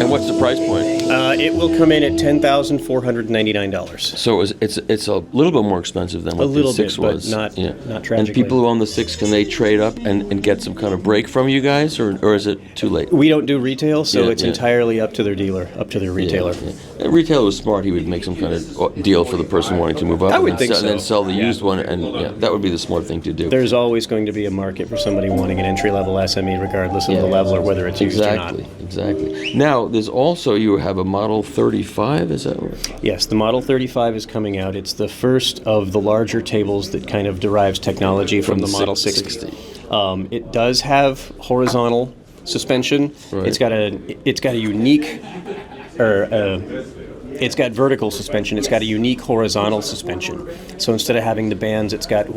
And what's the price point? It will come in at $10,499. So it's a little bit more expensive than what the 6 was. Not tragically. And people who own the 6, can they trade up and get some kind of break from you guys, or is it too late? We don't do retail, so it's entirely up to their dealer, up to their retailer. A retailer was smart. He would make some kind of deal for the person wanting to move up. I would think so. And then sell the used one, and that would be the smart thing to do. There's always going to be a market for somebody wanting an entry-level SME, regardless of the level or whether it's used or not. Exactly. Now, there's also, you have a Model 35, is that right? Yes, the Model 35 is coming out. It's the first of the larger tables that kind of derives technology from the Model 60. It does have horizontal suspension. Right. It's got a unique, it's got vertical suspension. It's got a unique horizontal suspension. So instead of having the bands, it's got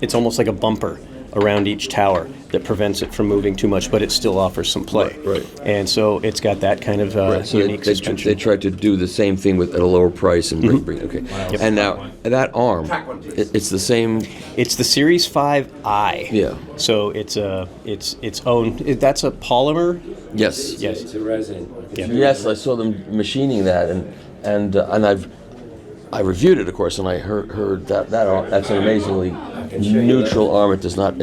it's almost like a bumper around each tower that prevents it from moving too much, but it still offers some play. Right. And so it's got that kind of So unique suspension. they tried to do the same thing at a lower price and bring okay. Yep. And now that arm, it's the same. It's the Series 5i. Yeah. So it's its own. That's a polymer. Yes. Yes. It's a resin. Yeah. Yes, I saw them machining that, and I reviewed it, of course, and I heard that's an amazingly neutral arm. It does not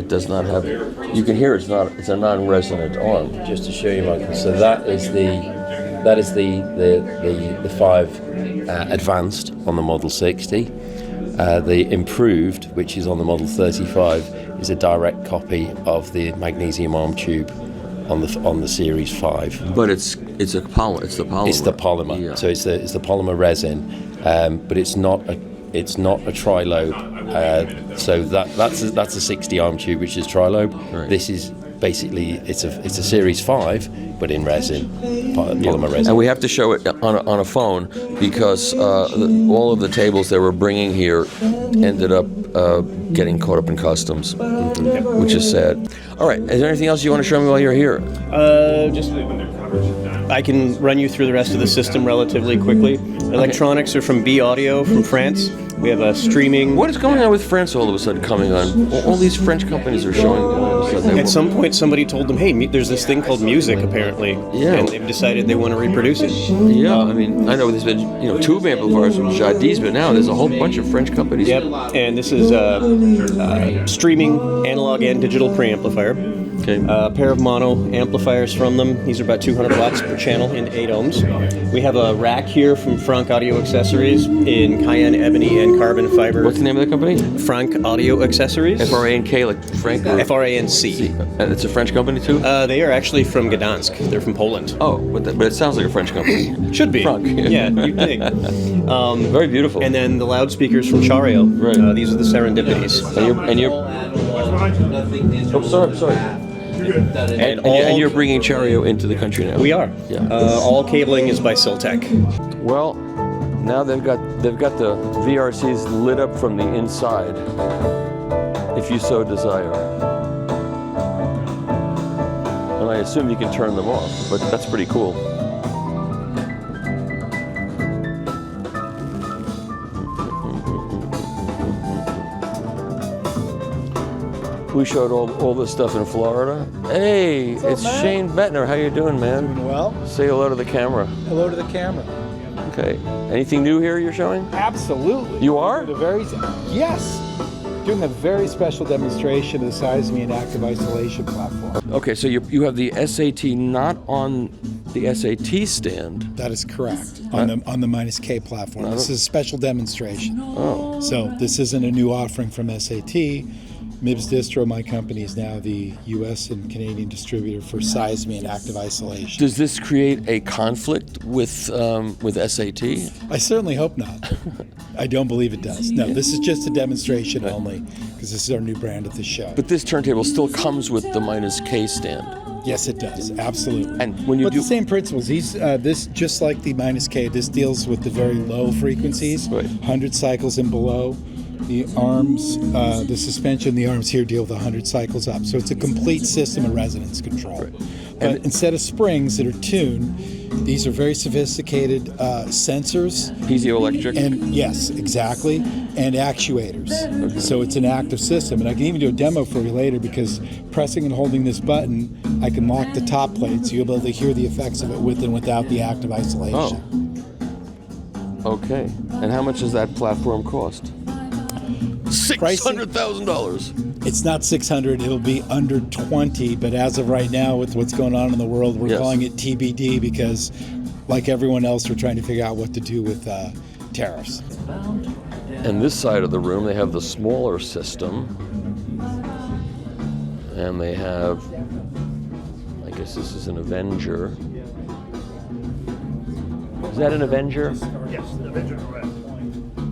have. You can hear it's a non-resonant arm. Just to show you, Michael. So that is the 5 advanced on the Model 60. The improved, which is on the Model 35, is a direct copy of the magnesium arm tube on the Series 5. But it's the polymer. It's the polymer. Yeah. So it's the polymer resin, but it's not a tri-lobe. So that's a 60 arm tube, which is tri-lobe. Right. This is basically it's a Series 5, but in resin, polymer resin. And we have to show it on a phone because all of the tables they were bringing here ended up getting caught up in customs, which is sad. All right, is there anything else you want to show me while you're here? I can run you through the rest of the system relatively quickly. Electronics are from B Audio from France. We have a streaming. What is going on with France all of a sudden coming on? All these French companies are showing. At some point, somebody told them, "Hey, there's this thing called music, apparently," and they've decided they want to reproduce it. Yeah, I mean, I know there's been tube amplifiers from Jadis, but now there's a whole bunch of French companies. Yep, and this is a streaming analog and digital preamplifier. Okay. A pair of mono amplifiers from them. These are about 200 watts per channel in 8 ohms. We have a rack here from Frank Audio Accessories in cayenne ebony and carbon fiber. What's the name of the company? Frank Audio Accessories. F-R-A-N-K, like Frank? F-R-A-N-C. And it's a French company too? They are actually from Gdansk. They're from Poland. Oh, but it sounds like a French company. Should be. Frank. Yeah, you'd think. Very beautiful. And then the loudspeakers from Chario. Right. These are the Serendipities. And you're Oh, sorry. And you're bringing Chario into the country now. We are. Yeah. All cabling is by Siltec. Well, now they've got the VRCs lit up from the inside. if you so desire. And I assume you can turn them off, but that's pretty cool. We showed all this stuff in Florida. Hey, it's Shane Bettner. How you doing, man? Doing well. Say hello to the camera. Hello to the camera. Okay. Anything new here you're showing? Absolutely. You are? Yes. Doing a very special demonstration of the SME and active isolation platform. Okay, so you have the SAT not on the SAT stand. That is correct. On the -K platform. This is a special demonstration. Oh. So this isn't a new offering from SAT. MIBS Distro, my company, is now the U.S. and Canadian distributor for SME and active isolation. Does this create a conflict with SAT? I certainly hope not. I don't believe it does. No, this is just a demonstration only, because this is our new brand at the show. But this turntable still comes with the -K stand. Yes, it does. Absolutely. And when you the same principles. This, just like the -K, this deals with the very low frequencies, 100 cycles and below. The arms, the suspension, the arms here deal with 100 cycles up. So it's a complete system of resonance control. Right. But instead of springs that are tuned, these are very sophisticated sensors. Piezoelectric? And yes, exactly. And actuators. Okay. So it's an active system. And I can even do a demo for you later, because pressing and holding this button, I can lock the top plate, so you'll be able to hear the effects of it with and without the active isolation. Oh. Okay. And how much does that platform cost? $600,000. It's not 600. It'll be under 20. But as of right now, with what's going on in the world, we're calling it TBD, because, like everyone else, we're trying to figure out what to do with tariffs. And this side of the room, they have the smaller system, and they have, I guess this is an Avenger. Is that an Avenger? Yes, the Avenger correct.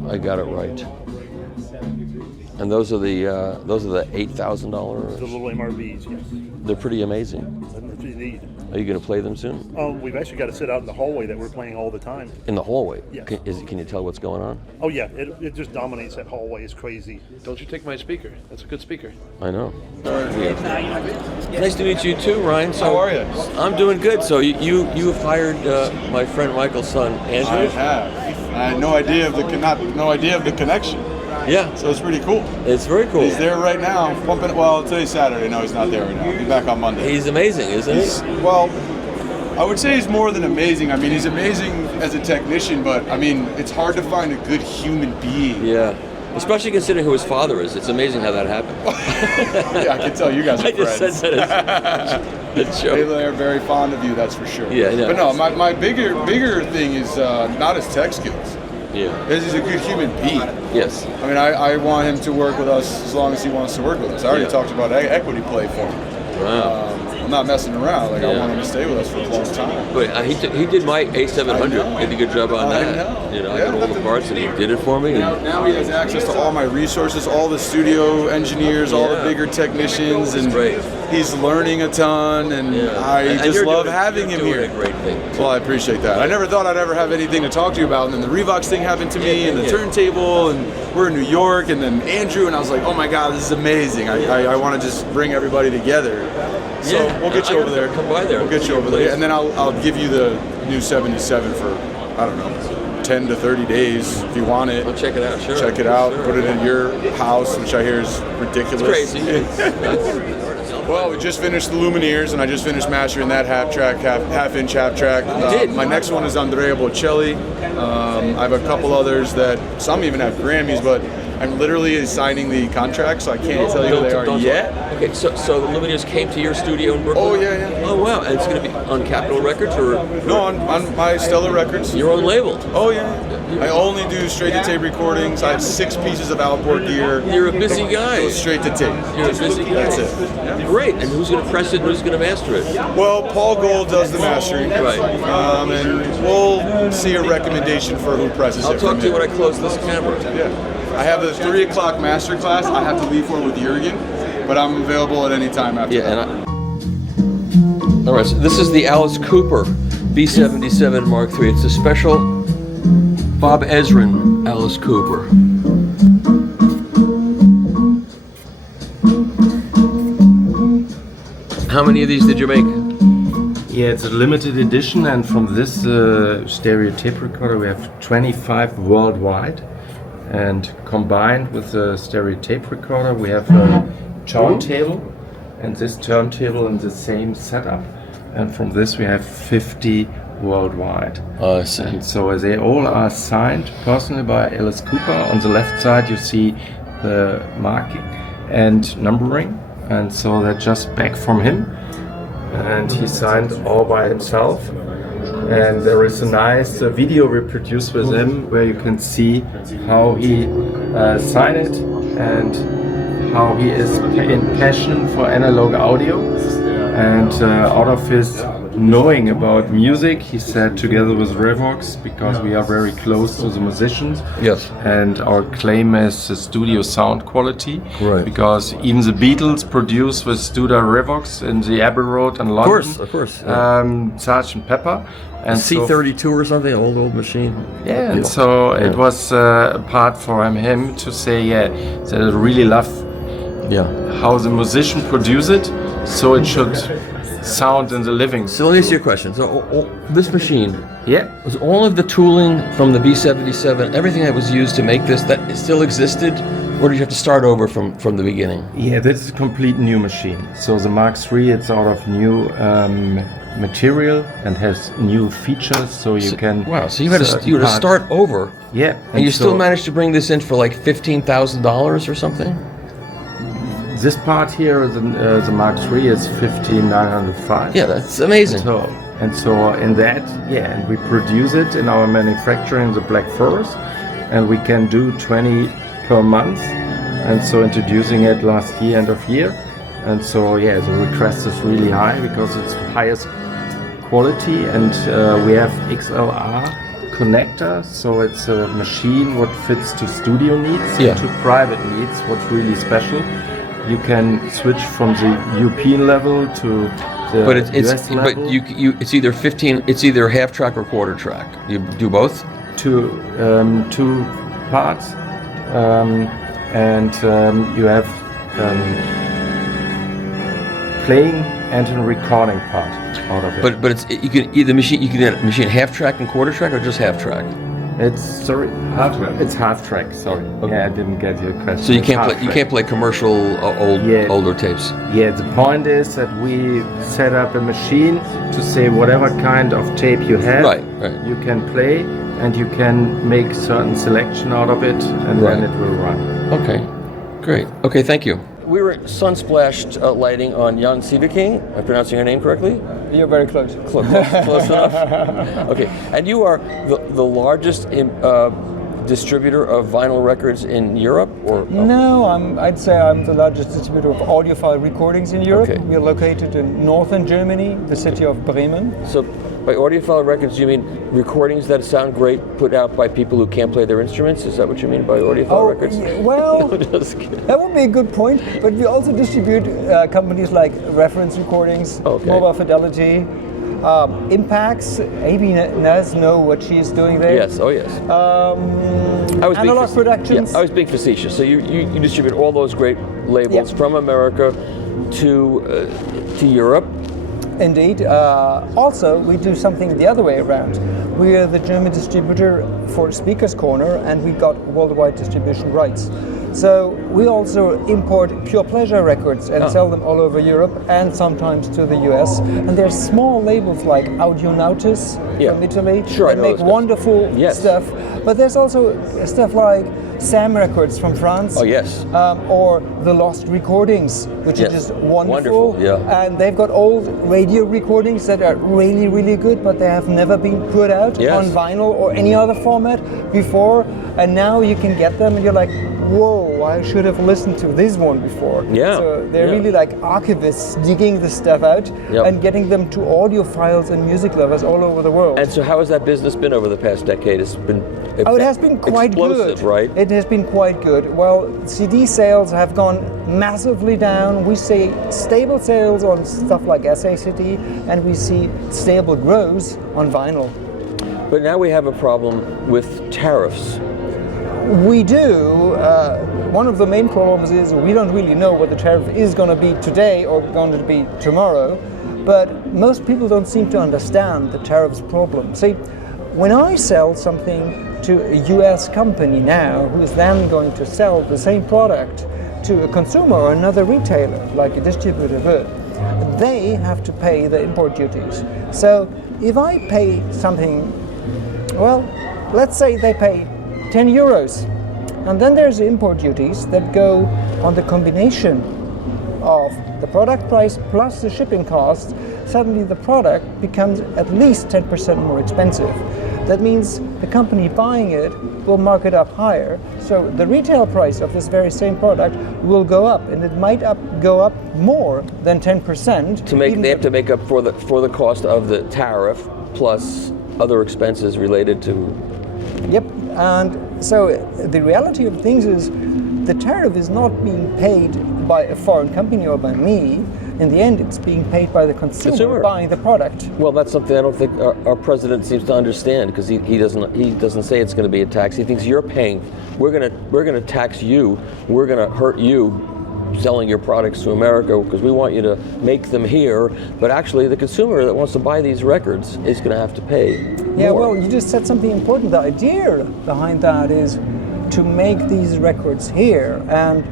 I got it right. And those are the $8,000. The little MRBs, yes. They're pretty amazing. That's what you need. Are you going to play them soon? We've actually got to sit out in the hallway that we're playing all the time. In the hallway? Yes. Can you tell what's going on? Oh yeah, it just dominates that hallway. It's crazy. Don't you take my speaker? That's a good speaker. I know. Nice to meet you too, Ryan. So, how are you? I'm doing good. So you've hired my friend Michael's son, Andrew? I have. I had no idea of the connection. Yeah. So it's pretty cool. It's very cool. He's there right now, pumping. Well, today's Saturday. No, he's not there right now. He'll be back on Monday. He's amazing, isn't he? Well, I would say he's more than amazing. I mean, he's amazing as a technician, but I mean, it's hard to find a good human being. Yeah. Especially considering who his father is. It's amazing how that happened. Yeah, I can tell you guys are I just friends. said that as a joke. They are very fond of you, that's for sure. Yeah, yeah. But no, my bigger thing is not his tech skills. Yeah. Because he's a good human being. Yes. I mean, I want him to work with us as long as he wants to work with us. I already talked about equity play for him. Wow. I'm not messing around. Like, I want him to stay with us for a long time. But he did my A700. Did a good job on that. know. You know, I got all the parts and he did it for me. Now he has access to all my resources, all the studio engineers, all the bigger technicians, and he's learning a ton, and I just love having him here. A great thing. Well, I appreciate that. I never thought I'd ever have anything to talk to you about, and then the Revox thing happened to me, and the turntable, and we're in New York, and then Andrew, and I was like, oh my God, this is amazing. I want to just bring everybody together. So we'll get you over there. Come by there. We'll get you over there, and then I'll give you the new 77 for, I don't know, 10 to 30 days if you want it. I'll check it out, sure. Check it out, Sure. put it in your house, which I hear is ridiculous. It's crazy. Well, we just finished the Lumineers, and I just finished mastering that half-inch half track. My next one is Andrea Bocelli. I have a couple others that some even have Grammys, but I'm literally signing the contract, so I can't tell you who they are yet. Okay, so the Lumineers came to your studio in Brooklyn? Oh, yeah. Oh, wow. And it's going to be on Capitol Records? Or No, on my Stellar Records. Your own label? Oh, yeah. I only do straight-to-tape recordings. I have 6 pieces of outboard gear. You're a busy guy. Goes straight to tape. You're a busy guy. That's it. Great. And who's going to press it and who's going to master it? Well, Paul Gold does the mastering. Right. And we'll see a recommendation for who presses it. I'll talk to you when I close this camera. Yeah. I have the 3 o'clock master class. I have to leave for with Jurgen, but I'm available at any time after that. All right, so this is the Alice Cooper B77 Mark III. It's a special Bob Ezrin Alice Cooper. How many of these did you make? Yeah, it's a limited edition, and from this stereo tape recorder we have 25 worldwide. And combined with the stereo tape recorder, we have a turntable, and this turntable in the same setup. And from this we have 50 worldwide. Oh, I see. And so they all are signed personally by Alice Cooper. On the left side you see the marking and numbering, and so they're just back from him. And he signed all by himself. And there is a nice video we produced with him where you can see how he signed it and how he is in passion for analog audio. And out of his knowing about music, he said together with Revox, because we are very close to the musicians. Yes. And our claim is the studio sound quality. Right. Because even the Beatles produced with Studio Revox in the Abbey Road in London. Of course. Sgt. Pepper. And C32 or something, old machine. Yeah, and so it was a part for him to say, that I really love how the musician produce it, so it should sound in the living. So let me ask you a question. So this machine, yeah, was all of the tooling from the B77, everything that was used to make this, that it still existed, or did you have to start over from the beginning? Yeah, this is a complete new machine. So the Mark III, it's out of new material and has new features, so you can. Wow! So you had to start over. Yeah, and you still managed to bring this in for like $15,000 or something. This part here, the Mark III, is $15,905. Yeah, that's amazing. And so in that, and we produce it in our manufacturing, the Black Forest, and we can do 20 per month. And so introducing it last year, end of year. And so the request is really high because it's highest quality, and we have XLR connector, so it's a machine what fits to studio needs and to private needs, what's really special. You can switch from the European level to the US level. But it's either 15, it's either half track or quarter track. You do both? Two parts, and you have playing and a recording part out of it. But you can either machine half track and quarter track, or just half track. It's half track. It's half track. Sorry. Okay. Yeah, I didn't get your question. So you can't play commercial older tapes. Yeah, the point is that we set up a machine to say whatever kind of tape you have, right. you can play, and you can make certain selection out of it, and then it will run. Okay, great. Okay, thank you. We were sun-splashed lighting on Jan Siebeking. Am I pronouncing your name correctly? You're very close. Close enough? Okay. And you are the largest distributor of vinyl records in Europe? Or No, I'd say I'm the largest distributor of audiophile recordings in Europe. Okay. We are located in northern Germany, the city of Bremen. So by audiophile records, you mean recordings that sound great put out by people who can't play their instruments? Is that what you mean by audiophile records? Well, that would be a good point. But we also distribute companies like Reference Recordings, Mobile Fidelity, Impacts. Maybe Naz know what she's doing there. Yes, yes. Analog Productions. Yeah, I was being facetious. So you distribute all those great labels from America to Europe. Indeed. Also, we do something the other way around. We are the German distributor for Speaker's Corner, and we got worldwide distribution rights. So we also import Pure Pleasure records and sell them all over Europe and sometimes to the US. And there's small labels like Audionautis from Italy that make wonderful stuff. But there's also stuff like Sam Records from France. Oh, yes. Or The Lost Recordings, which is just wonderful. Yeah. And they've got old radio recordings that are really, really good, but they have never been put out on vinyl or any other format before. And now you can get them and you're like, whoa, I should have listened to this one before. Yeah. So they're really like archivists digging this stuff out and getting them to audiophiles and music lovers all over the world. And so how has that business been over the past decade? It's been it has been quite explosive, good. Right? It has been quite good. Well, CD sales have gone massively down. We see stable sales on stuff like SACD, and we see stable growth on vinyl. But now we have a problem with tariffs. We do. one of the main problems is we don't really know what the tariff is going to be today or going to be tomorrow, but most people don't seem to understand the tariffs problem. See, when I sell something to a US company now, who is then going to sell the same product to a consumer or another retailer, like a distributor would, they have to pay the import duties. So if I pay something, well, let's say they pay 10 euros, and then there's the import duties that go on the combination of the product price plus the shipping cost. Suddenly the product becomes at least 10% more expensive. That means the company buying it will mark it up higher. So the retail price of this very same product will go up, and it might go up more than 10%. They have to make up for the cost of the tariff plus other expenses related to. Yep, and so the reality of things is the tariff is not being paid by a foreign company or by me. In the end, it's being paid by the consumer buying the product. Well, that's something I don't think our president seems to understand, because he doesn't say it's going to be a tax. He thinks you're paying. We're going to tax you. We're going to hurt you selling your products to America because we want you to make them here. But actually, the consumer that wants to buy these records is going to have to pay Yeah, more. well, you just said something important. The idea behind that is to make these records here, and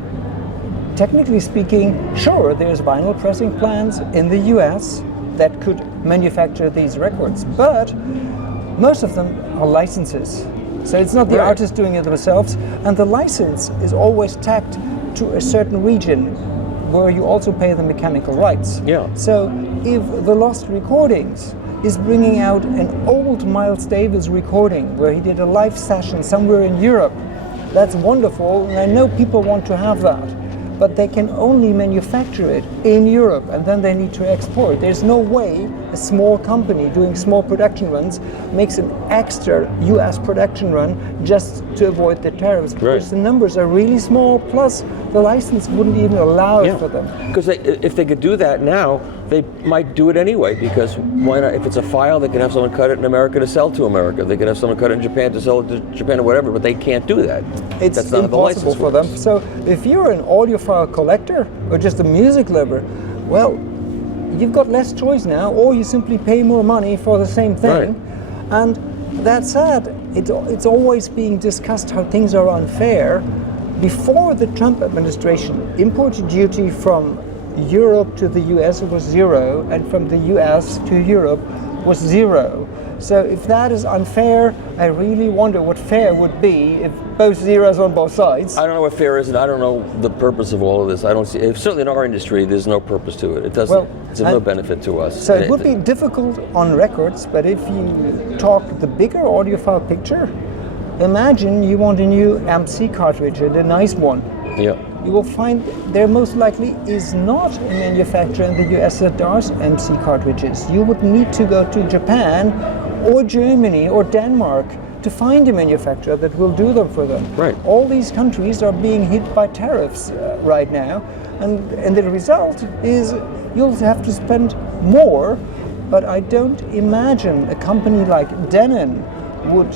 technically speaking, sure, there's vinyl pressing plants in the US that could manufacture these records, but most of them are licenses. So it's not the artist doing it themselves, and the license is always tagged to a certain region where you also pay the mechanical rights. Yeah. So if the Lost Recordings is bringing out an old Miles Davis recording where he did a live session somewhere in Europe, that's wonderful, and I know people want to have that. But they can only manufacture it in Europe, and then they need to export. There's no way a small company doing small production runs makes an extra US production run just to avoid the tariffs, because the numbers are really small, plus the license wouldn't even allow it for them. Because if they could do that now, they might do it anyway, because why not? If it's a file, they can have someone cut it in America to sell to America. They can have someone cut it in Japan to sell it to Japan or whatever, but they can't do that. It's impossible for them. So if you're an audiophile collector or just a music lover, well, you've got less choice now, or you simply pay more money for the same thing. And that said, it's always being discussed how things are unfair. Before the Trump administration, import duty from Europe to the US was 0, and from the US to Europe was 0. So if that is unfair, I really wonder what fair would be if both zeros on both sides. I don't know what fair is, and I don't know the purpose of all of this. I don't see. Certainly in our industry, there's no purpose to it. It doesn't. Well, it's of no benefit to us. So it would be difficult on records, but if you talk the bigger audiophile picture, imagine you want a new MC cartridge, and a nice one. Yeah. You will find there most likely is not a manufacturer in the US that does MC cartridges. You would need to go to Japan or Germany or Denmark to find a manufacturer that will do them for them. Right. All these countries are being hit by tariffs right now, and the result is you'll have to spend more, but I don't imagine a company like Denon would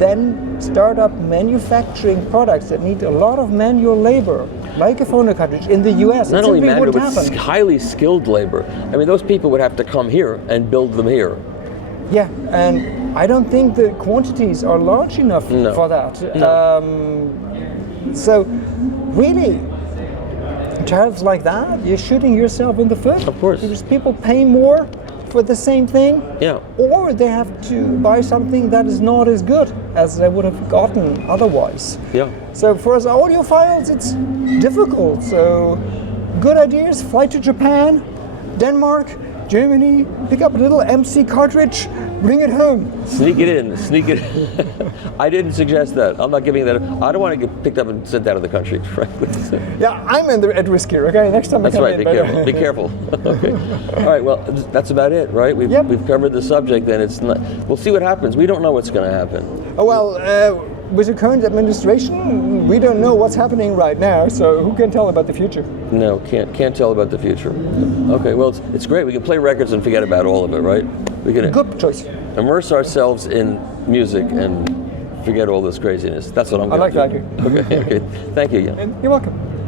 then start up manufacturing products that need a lot of manual labor, like a phono cartridge in the US. Not only manual, but happen. highly skilled labor. I mean, those people would have to come here and build them here. Yeah, and I don't think the quantities are large enough for that. No. So, really, tariffs like that, you're shooting yourself in the foot. Of course. Because people pay more for the same thing, yeah, or they have to buy something that is not as good as they would have gotten otherwise. Yeah. So for us audiophiles, it's difficult. So good ideas, fly to Japan, Denmark, Germany, pick up a little MC cartridge, bring it home. Sneak it in, sneak it in. I didn't suggest that. I'm not giving that. I don't want to get picked up and sent out of the country, frankly. Yeah, I'm at risk here, okay? Next time That's I come right, in, be careful, be careful. Okay. All right, well, that's about it, right? We've covered the subject, and it's not, we'll see what happens. We don't know what's going to happen. Oh, well, with the current administration, we don't know what's happening right now, so who can tell about the future? No, can't tell about the future. Okay, well, it's great. We can play records and forget about all of it, right? We can good choice. Immerse ourselves in music and forget all this craziness. That's what I'm I going like to that. do. Okay, okay. Thank you. You're welcome.